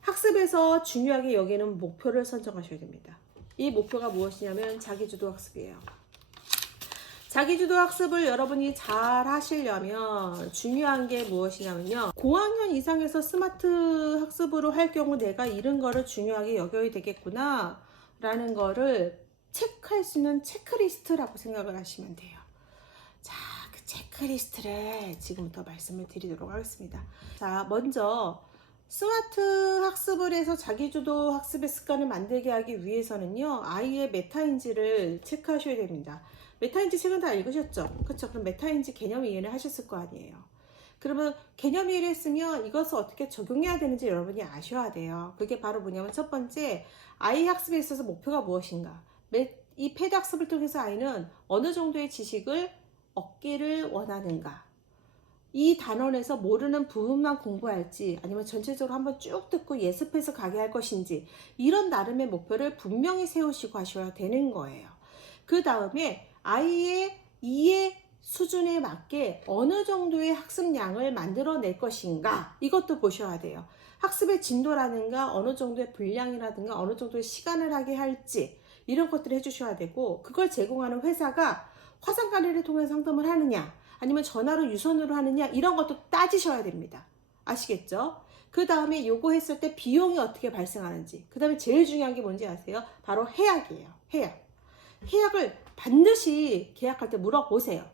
학습에서 중요하게 여기는 목표를 선정하셔야 됩니다. 이 목표가 무엇이냐면 자기주도 학습이에요. 자기주도 학습을 여러분이 잘 하시려면 중요한 게 무엇이냐면요. 고학년 이상에서 스마트 학습으로 할 경우 내가 이런 거를 중요하게 여겨야 되겠구나 라는 거를 체크할 수 있는 체크리스트라고 생각을 하시면 돼요. 자, 그 체크리스트를 지금부터 말씀을 드리도록 하겠습니다. 자, 먼저 스마트 학습을 해서 자기주도 학습의 습관을 만들게 하기 위해서는요, 아이의 메타인지를 체크하셔야 됩니다. 메타인지 책은 다 읽으셨죠? 그쵸? 그럼 메타인지 개념 이해를 하셨을 거 아니에요. 그러면 개념 이해를 했으면 이것을 어떻게 적용해야 되는지 여러분이 아셔야 돼요. 그게 바로 뭐냐면 첫 번째, 아이 학습에 있어서 목표가 무엇인가? 이 패드 학습을 통해서 아이는 어느 정도의 지식을 얻기를 원하는가? 이 단원에서 모르는 부분만 공부할지 아니면 전체적으로 한번 쭉 듣고 예습해서 가게 할 것인지 이런 나름의 목표를 분명히 세우시고 하셔야 되는 거예요. 그 다음에 아이의 이해 수준에 맞게 어느 정도의 학습량을 만들어낼 것인가 이것도 보셔야 돼요. 학습의 진도라든가 어느 정도의 분량이라든가 어느 정도의 시간을 하게 할지 이런 것들을 해주셔야 되고, 그걸 제공하는 회사가 화상관리를 통해 상담을 하느냐 아니면 전화로 유선으로 하느냐 이런 것도 따지셔야 됩니다. 아시겠죠? 그 다음에 요거 했을 때 비용이 어떻게 발생하는지, 그 다음에 제일 중요한 게 뭔지 아세요? 바로 해약이에요. 해약을 반드시 계약할 때 물어보세요.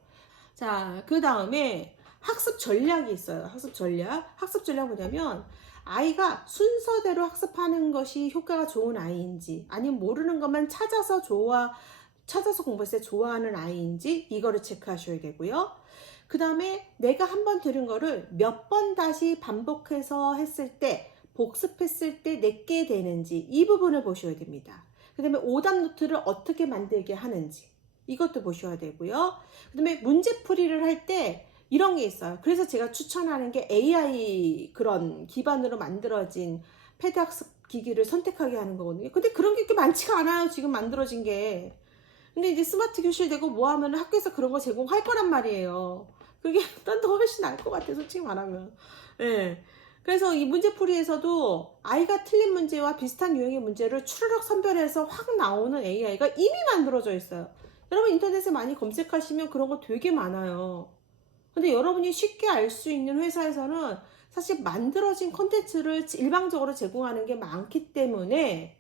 자, 그 다음에 학습 전략이 있어요. 학습 전략 뭐냐면 아이가 순서대로 학습하는 것이 효과가 좋은 아이인지 아니면 모르는 것만 찾아서 공부했을 때 좋아하는 아이인지 이거를 체크하셔야 되고요. 그 다음에 내가 한번 들은 거를 몇 번 다시 반복해서 했을 때, 복습했을 때 내게 되는지 이 부분을 보셔야 됩니다. 그 다음에 오답 노트를 어떻게 만들게 하는지 이것도 보셔야 되고요. 그 다음에 문제풀이를 할 때 이런 게 있어요. 그래서 제가 추천하는 게 AI 그런 기반으로 만들어진 패드 학습 기기를 선택하게 하는 거거든요. 근데 그런 게 그렇게 많지가 않아요. 지금 만들어진 게. 근데 이제 스마트 교실 되고 뭐 하면 학교에서 그런 거 제공할 거란 말이에요. 그게 난 더 훨씬 나을 것 같아, 솔직히 말하면. 예. 그래서 이 문제풀이에서도 아이가 틀린 문제와 비슷한 유형의 문제를 추르륵 선별해서 확 나오는 AI가 이미 만들어져 있어요. 여러분 인터넷에 많이 검색하시면 그런 거 되게 많아요. 근데 여러분이 쉽게 알 수 있는 회사에서는 사실 만들어진 콘텐츠를 일방적으로 제공하는 게 많기 때문에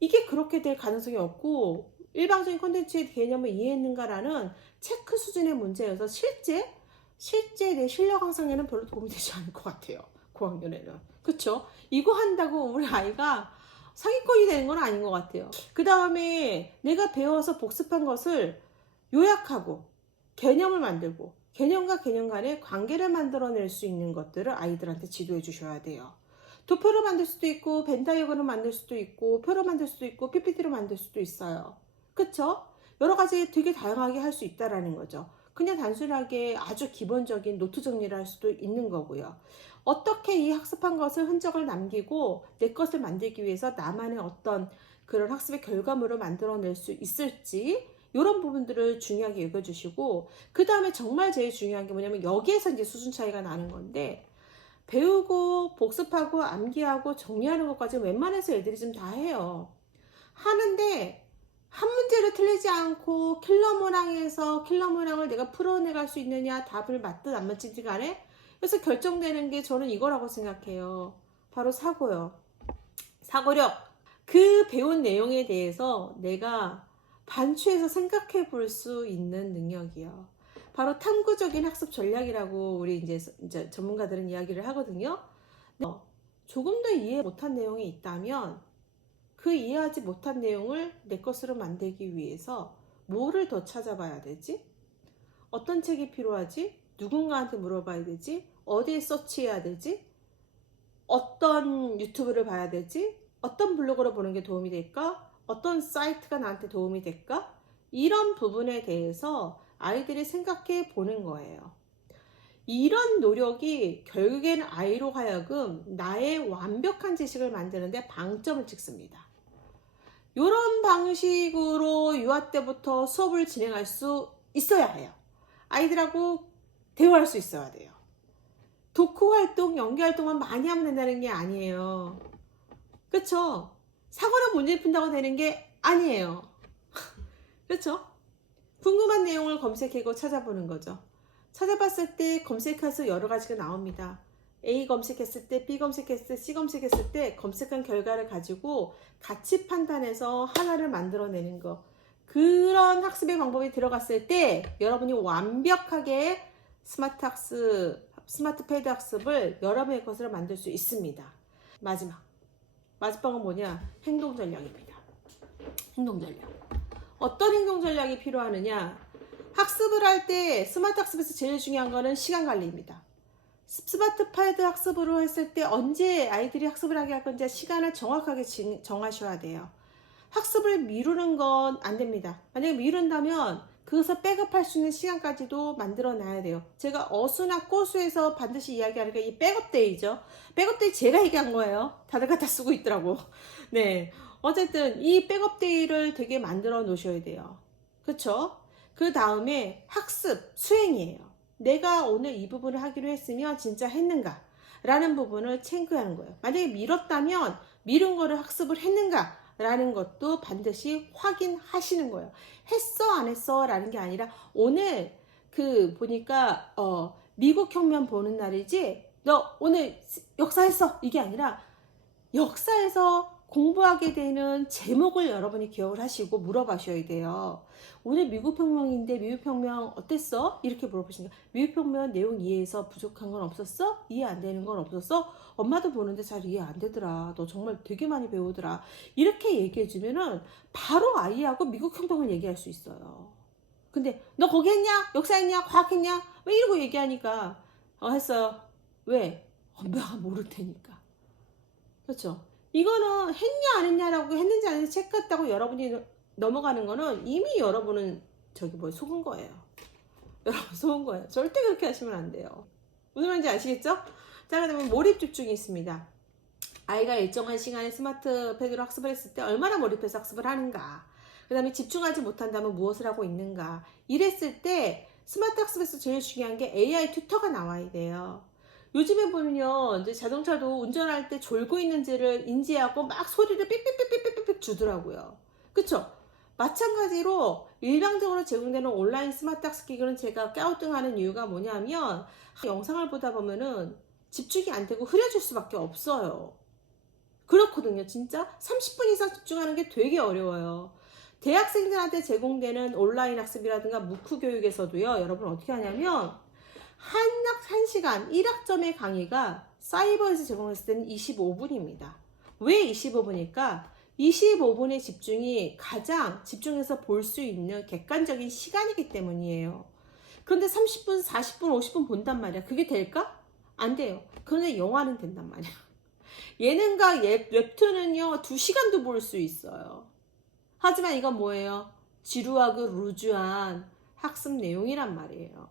이게 그렇게 될 가능성이 없고, 일방적인 콘텐츠의 개념을 이해했는가라는 체크 수준의 문제여서 실제 내 실력 향상에는 별로 도움이 되지 않을 것 같아요. 고학년에는. 그쵸? 이거 한다고 우리 아이가 상위권이 되는 건 아닌 것 같아요. 그 다음에 내가 배워서 복습한 것을 요약하고 개념을 만들고 개념과 개념 간의 관계를 만들어낼 수 있는 것들을 아이들한테 지도해 주셔야 돼요. 도표로 만들 수도 있고 벤다이어그램을 만들 수도 있고 표로 만들 수도 있고 PPT로 만들 수도 있어요. 그쵸? 여러 가지 되게 다양하게 할 수 있다라는 거죠. 그냥 단순하게 아주 기본적인 노트 정리를 할 수도 있는 거고요. 어떻게 이 학습한 것을 흔적을 남기고 내 것을 만들기 위해서 나만의 어떤 그런 학습의 결과물을 만들어낼 수 있을지 이런 부분들을 중요하게 여겨주시고, 그 다음에 정말 제일 중요한 게 뭐냐면 여기에서 이제 수준 차이가 나는 건데, 배우고 복습하고 암기하고 정리하는 것까지 웬만해서 애들이 좀 다 해요. 하는데 한 문제를 틀리지 않고 킬러 문항을 내가 풀어내갈 수 있느냐, 답을 맞든 안 맞든지 간에 그래서 결정되는 게 저는 이거라고 생각해요. 바로 사고요. 사고력. 그 배운 내용에 대해서 내가 반추해서 생각해 볼 수 있는 능력이요. 바로 탐구적인 학습 전략이라고 우리 이제 전문가들은 이야기를 하거든요. 조금 더 이해 못한 내용이 있다면 그 이해하지 못한 내용을 내 것으로 만들기 위해서 뭐를 더 찾아봐야 되지? 어떤 책이 필요하지? 누군가한테 물어봐야 되지? 어디에 서치해야 되지? 어떤 유튜브를 봐야 되지? 어떤 블로그를 보는 게 도움이 될까? 어떤 사이트가 나한테 도움이 될까? 이런 부분에 대해서 아이들이 생각해 보는 거예요. 이런 노력이 결국엔 아이로 하여금 나의 완벽한 지식을 만드는데 방점을 찍습니다. 이런 방식으로 유아 때부터 수업을 진행할 수 있어야 해요. 아이들하고 대화할 수 있어야 돼요. 독후 활동, 연기 활동만 많이 하면 된다는 게 아니에요. 그쵸? 사고로 문제 푼다고 되는 게 아니에요. 그쵸? 궁금한 내용을 검색하고 찾아보는 거죠. 찾아봤을 때 검색해서 여러 가지가 나옵니다. A 검색했을 때, B 검색했을 때, C 검색했을 때 검색한 결과를 가지고 가치 판단해서 하나를 만들어내는 거. 그런 학습의 방법이 들어갔을 때 여러분이 완벽하게 스마트 패드 학습을 여러분의 것으로 만들 수 있습니다. 마지막은 뭐냐? 행동 전략입니다. 행동 전략. 어떤 행동 전략이 필요하느냐? 학습을 할 때 스마트 학습에서 제일 중요한 거는 시간 관리입니다. 스마트 패드 학습으로 했을 때 언제 아이들이 학습을 하게 할 건지 시간을 정확하게 정하셔야 돼요. 학습을 미루는 건 안 됩니다. 만약에 미룬다면 그것을 백업할 수 있는 시간까지도 만들어 놔야 돼요. 제가 어수나 꼬수에서 반드시 이야기하는 게 이 백업데이죠. 백업데이 제가 얘기한 거예요. 다들 갖다 쓰고 있더라고. 네. 어쨌든 이 백업데이를 되게 만들어 놓으셔야 돼요. 그쵸? 그 다음에 학습, 수행이에요. 내가 오늘 이 부분을 하기로 했으면 진짜 했는가? 라는 부분을 체크하는 거예요. 만약에 미뤘다면 미룬 거를 학습을 했는가? 라는 것도 반드시 확인하시는 거예요. 했어 안 했어 라는 게 아니라 오늘 보니까 미국 혁명 보는 날이지 너 오늘 역사 했어 이게 아니라 역사에서 공부하게 되는 제목을 여러분이 기억을 하시고 물어봐셔야 돼요. 오늘 미국 혁명인데 미국 혁명 어땠어? 이렇게 물어보시는 거예요. 미국 혁명 내용 이해해서 부족한 건 없었어? 이해 안 되는 건 없었어? 엄마도 보는데 잘 이해 안 되더라. 너 정말 되게 많이 배우더라. 이렇게 얘기해 주면은 바로 아이하고 미국 혁명을 얘기할 수 있어요. 근데 너 거기 했냐? 역사했냐? 과학했냐? 왜 이러고 얘기하니까 했어요. 왜? 엄마가 모를 테니까. 그렇죠? 이거는 했냐 안 했냐라고 했는지 안 했는지 체크했다고 여러분이 넘어가는 거는 이미 여러분은 속은 거예요. 여러분 속은 거예요. 절대 그렇게 하시면 안 돼요. 무슨 말인지 아시겠죠? 자, 그다음에 몰입 집중이 있습니다. 아이가 일정한 시간에 스마트 패드로 학습을 했을 때 얼마나 몰입해서 학습을 하는가. 그 다음에 집중하지 못한다면 무엇을 하고 있는가. 이랬을 때 스마트 학습에서 제일 중요한 게 AI 튜터가 나와야 돼요. 요즘에 보면요, 이제 자동차도 운전할 때 졸고 있는지를 인지하고 막 소리를 삑삑삑삑삑삑 주더라고요. 그쵸? 마찬가지로 일방적으로 제공되는 온라인 스마트 학습 기기는 제가 갸우뚱하는 이유가 뭐냐면 영상을 보다 보면은 집중이 안 되고 흐려질 수밖에 없어요. 그렇거든요. 진짜 30분 이상 집중하는 게 되게 어려워요. 대학생들한테 제공되는 온라인 학습이라든가 무크 교육에서도요, 여러분 어떻게 하냐면 한 시간 1학점의 강의가 사이버에서 제공했을 때는 25분입니다. 왜 25분일까? 25분의 집중이 가장 집중해서 볼 수 있는 객관적인 시간이기 때문이에요. 그런데 30분, 40분, 50분 본단 말이야. 그게 될까? 안 돼요. 그런데 영화는 된단 말이야. 예능과 웹툰은요 2시간도 볼 수 있어요. 하지만 이건 뭐예요? 지루하고 루즈한 학습 내용이란 말이에요.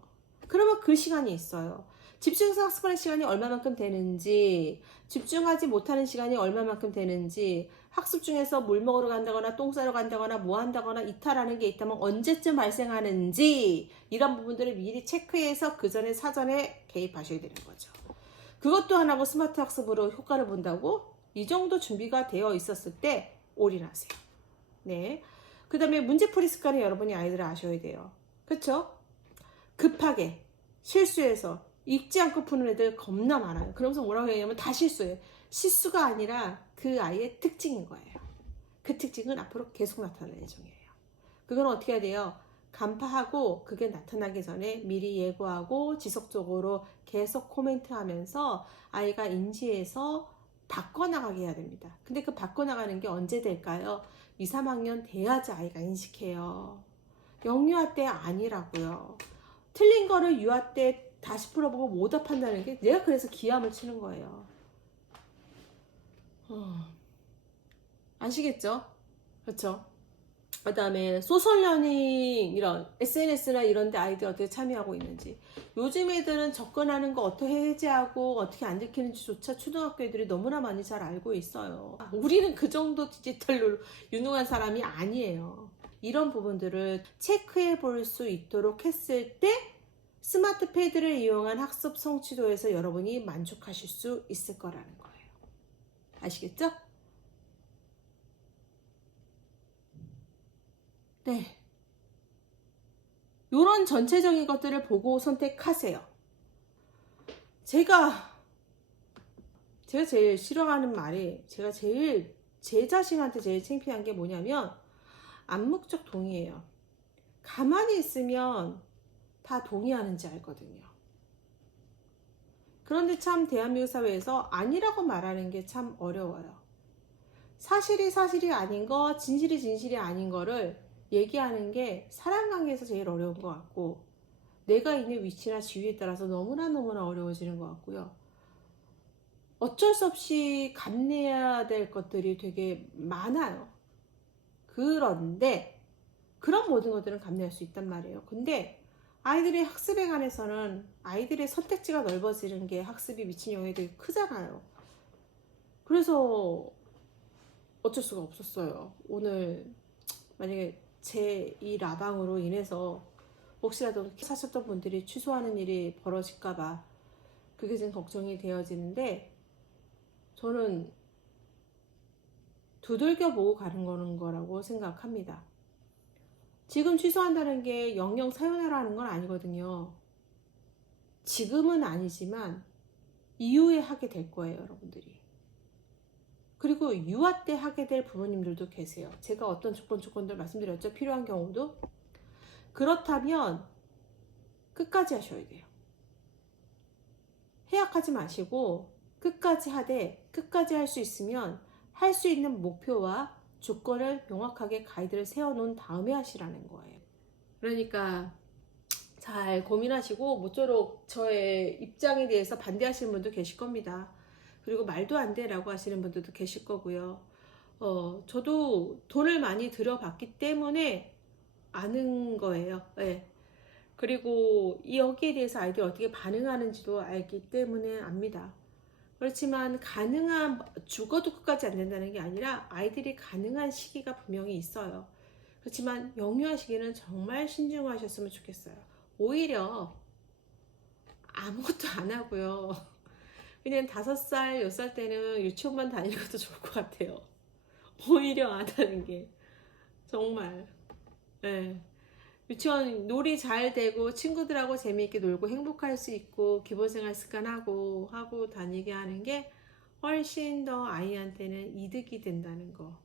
그러면 그 시간이 있어요. 집중해서 학습하는 시간이 얼마만큼 되는지, 집중하지 못하는 시간이 얼마만큼 되는지, 학습 중에서 물 먹으러 간다거나 똥 싸러 간다거나 뭐 한다거나 이탈하는 게 있다면 언제쯤 발생하는지 이런 부분들을 미리 체크해서 그 전에 사전에 개입하셔야 되는 거죠. 그것도 하나고 스마트 학습으로 효과를 본다고? 이 정도 준비가 되어 있었을 때 올인하세요. 네. 그 다음에 문제풀이 습관을 여러분이 아이들을 아셔야 돼요. 그쵸? 급하게 실수해서 읽지 않고 푸는 애들 겁나 많아요. 그러면서 뭐라고 얘기하면 다 실수해요. 실수가 아니라 그 아이의 특징인 거예요. 그 특징은 앞으로 계속 나타날 예정이에요. 그건 어떻게 해야 돼요? 간파하고 그게 나타나기 전에 미리 예고하고 지속적으로 계속 코멘트하면서 아이가 인지해서 바꿔나가게 해야 됩니다. 근데 그 바꿔나가는 게 언제 될까요? 2, 3학년 돼야지 아이가 인식해요. 영유아 때 아니라고요. 틀린 거를 유아 때 다시 풀어보고 못 답한다는 게 내가 그래서 기함을 치는 거예요. 아시겠죠? 그렇죠? 그 다음에 소셜러닝 이런 SNS나 이런 데 아이들 어떻게 참여하고 있는지, 요즘 애들은 접근하는 거 어떻게 해제하고 어떻게 안 들키는지조차 초등학교 애들이 너무나 많이 잘 알고 있어요. 우리는 그 정도 디지털로 유능한 사람이 아니에요. 이런 부분들을 체크해 볼 수 있도록 했을 때 스마트 패드를 이용한 학습 성취도에서 여러분이 만족하실 수 있을 거라는 거예요. 아시겠죠? 네. 요런 전체적인 것들을 보고 선택하세요. 제가 제일 싫어하는 말이, 제가 제일 제 자신한테 제일 창피한 게 뭐냐면 암묵적 동의예요. 가만히 있으면 다 동의하는지 알거든요. 그런데 참 대한민국 사회에서 아니라고 말하는 게 참 어려워요. 사실이 아닌 거, 진실이 아닌 거를 얘기하는 게 사람관계에서 제일 어려운 것 같고, 내가 있는 위치나 지위에 따라서 너무나 어려워지는 것 같고요. 어쩔 수 없이 감내해야 될 것들이 되게 많아요. 그런데 그런 모든 것들은 감내할 수 있단 말이에요. 근데 아이들의 학습에 관해서는 아이들의 선택지가 넓어지는 게 학습이 미친 영향이 되게 크잖아요. 그래서 어쩔 수가 없었어요. 오늘 만약에 제 이 라방으로 인해서 혹시라도 사셨던 분들이 취소하는 일이 벌어질까봐 그게 지금 걱정이 되어지는데, 저는 두들겨 보고 가는 거라고 생각합니다. 지금 취소한다는 게 영영 사연하라는 건 아니거든요. 지금은 아니지만 이후에 하게 될 거예요, 여러분들이. 그리고 유아 때 하게 될 부모님들도 계세요. 제가 어떤 조건들 말씀드렸죠? 필요한 경우도. 그렇다면 끝까지 하셔야 돼요. 해약하지 마시고 끝까지 하되, 끝까지 할 수 있으면 할 수 있는 목표와 조건을 명확하게 가이드를 세워놓은 다음에 하시라는 거예요. 그러니까 잘 고민하시고, 모쪼록 저의 입장에 대해서 반대하시는 분도 계실 겁니다. 그리고 말도 안 돼 라고 하시는 분들도 계실 거고요. 저도 돈을 많이 들여봤기 때문에 아는 거예요. 네. 그리고 여기에 대해서 아이들이 어떻게 반응하는지도 알기 때문에 압니다. 그렇지만 죽어도 끝까지 안 된다는 게 아니라 아이들이 가능한 시기가 분명히 있어요. 그렇지만 영유아 시기는 정말 신중하셨으면 좋겠어요. 오히려 아무것도 안 하고요, 그냥 5살, 6살 때는 유치원만 다니는 것도 좋을 것 같아요. 오히려 안 하는 게. 정말. 네. 유치원 놀이 잘 되고 친구들하고 재미있게 놀고 행복할 수 있고 기본생활 습관하고 다니게 하는 게 훨씬 더 아이한테는 이득이 된다는 거.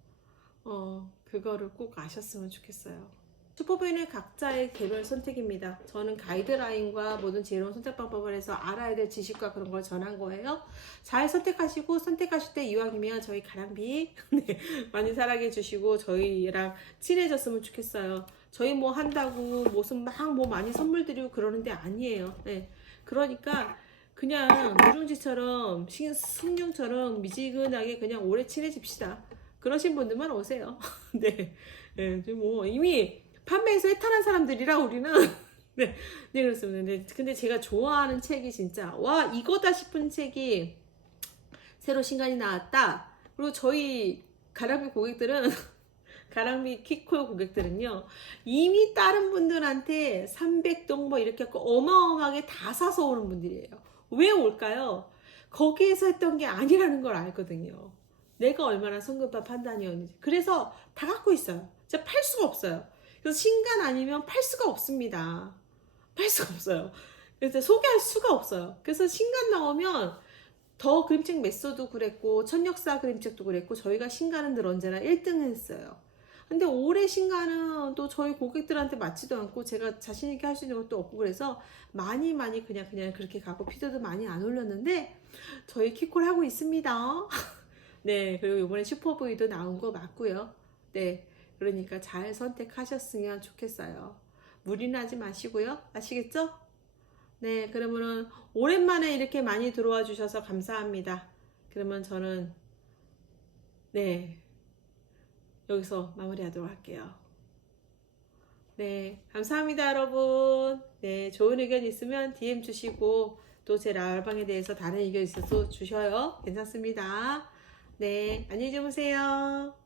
그거를 꼭 아셨으면 좋겠어요. 슈퍼부인은 각자의 개별 선택입니다. 저는 가이드라인과 모든 지혜로운 선택 방법을 해서 알아야 될 지식과 그런 걸 전한 거예요. 잘 선택하시고, 선택하실 때 이왕이면 저희 가랑비 네, 많이 사랑해 주시고 저희랑 친해졌으면 좋겠어요. 저희 뭐 한다고 무슨 막 뭐 많이 선물 드리고 그러는데 아니에요. 네. 그러니까 그냥 누룽지처럼 숭늉처럼 미지근하게 그냥 오래 친해집시다. 그러신 분들만 오세요. 네. 네, 뭐 이미 판매에서 해탈한 사람들이라 우리는. 네, 네, 그렇습니다. 네, 근데 제가 좋아하는 책이 진짜 와 이거다 싶은 책이 새로 신간이 나왔다. 그리고 저희 가랑비 고객들은 가랑비 키콜 고객들은요, 이미 다른 분들한테 300동 뭐 이렇게 어마어마하게 다 사서 오는 분들이에요. 왜 올까요? 거기에서 했던 게 아니라는 걸 알거든요. 내가 얼마나 성급한 판단이었는지. 그래서 다 갖고 있어요. 진짜 팔 수가 없어요. 그래서 신간 아니면 팔 수가 없습니다. 팔 수가 없어요. 그래서 소개할 수가 없어요. 그래서 신간 나오면 더 그림책 메소도 그랬고 천역사 그림책도 그랬고 저희가 신간은 늘 언제나 1등 했어요. 근데 올해 신간은 또 저희 고객들한테 맞지도 않고 제가 자신있게 할 수 있는 것도 없고 그래서 많이 그냥 그렇게 가고 피드도 많이 안 올렸는데 저희 키콜 하고 있습니다. 네, 그리고 이번에 슈퍼부이도 나온 거 맞고요. 네, 그러니까 잘 선택하셨으면 좋겠어요. 무리는 하지 마시고요. 아시겠죠? 네, 그러면은 오랜만에 이렇게 많이 들어와 주셔서 감사합니다. 그러면 저는 네, 여기서 마무리하도록 할게요. 네, 감사합니다, 여러분. 네, 좋은 의견 있으면 DM 주시고 또 제 라방에 대해서 다른 의견 있어서 주셔요. 괜찮습니다. 네, 안녕히 주무세요.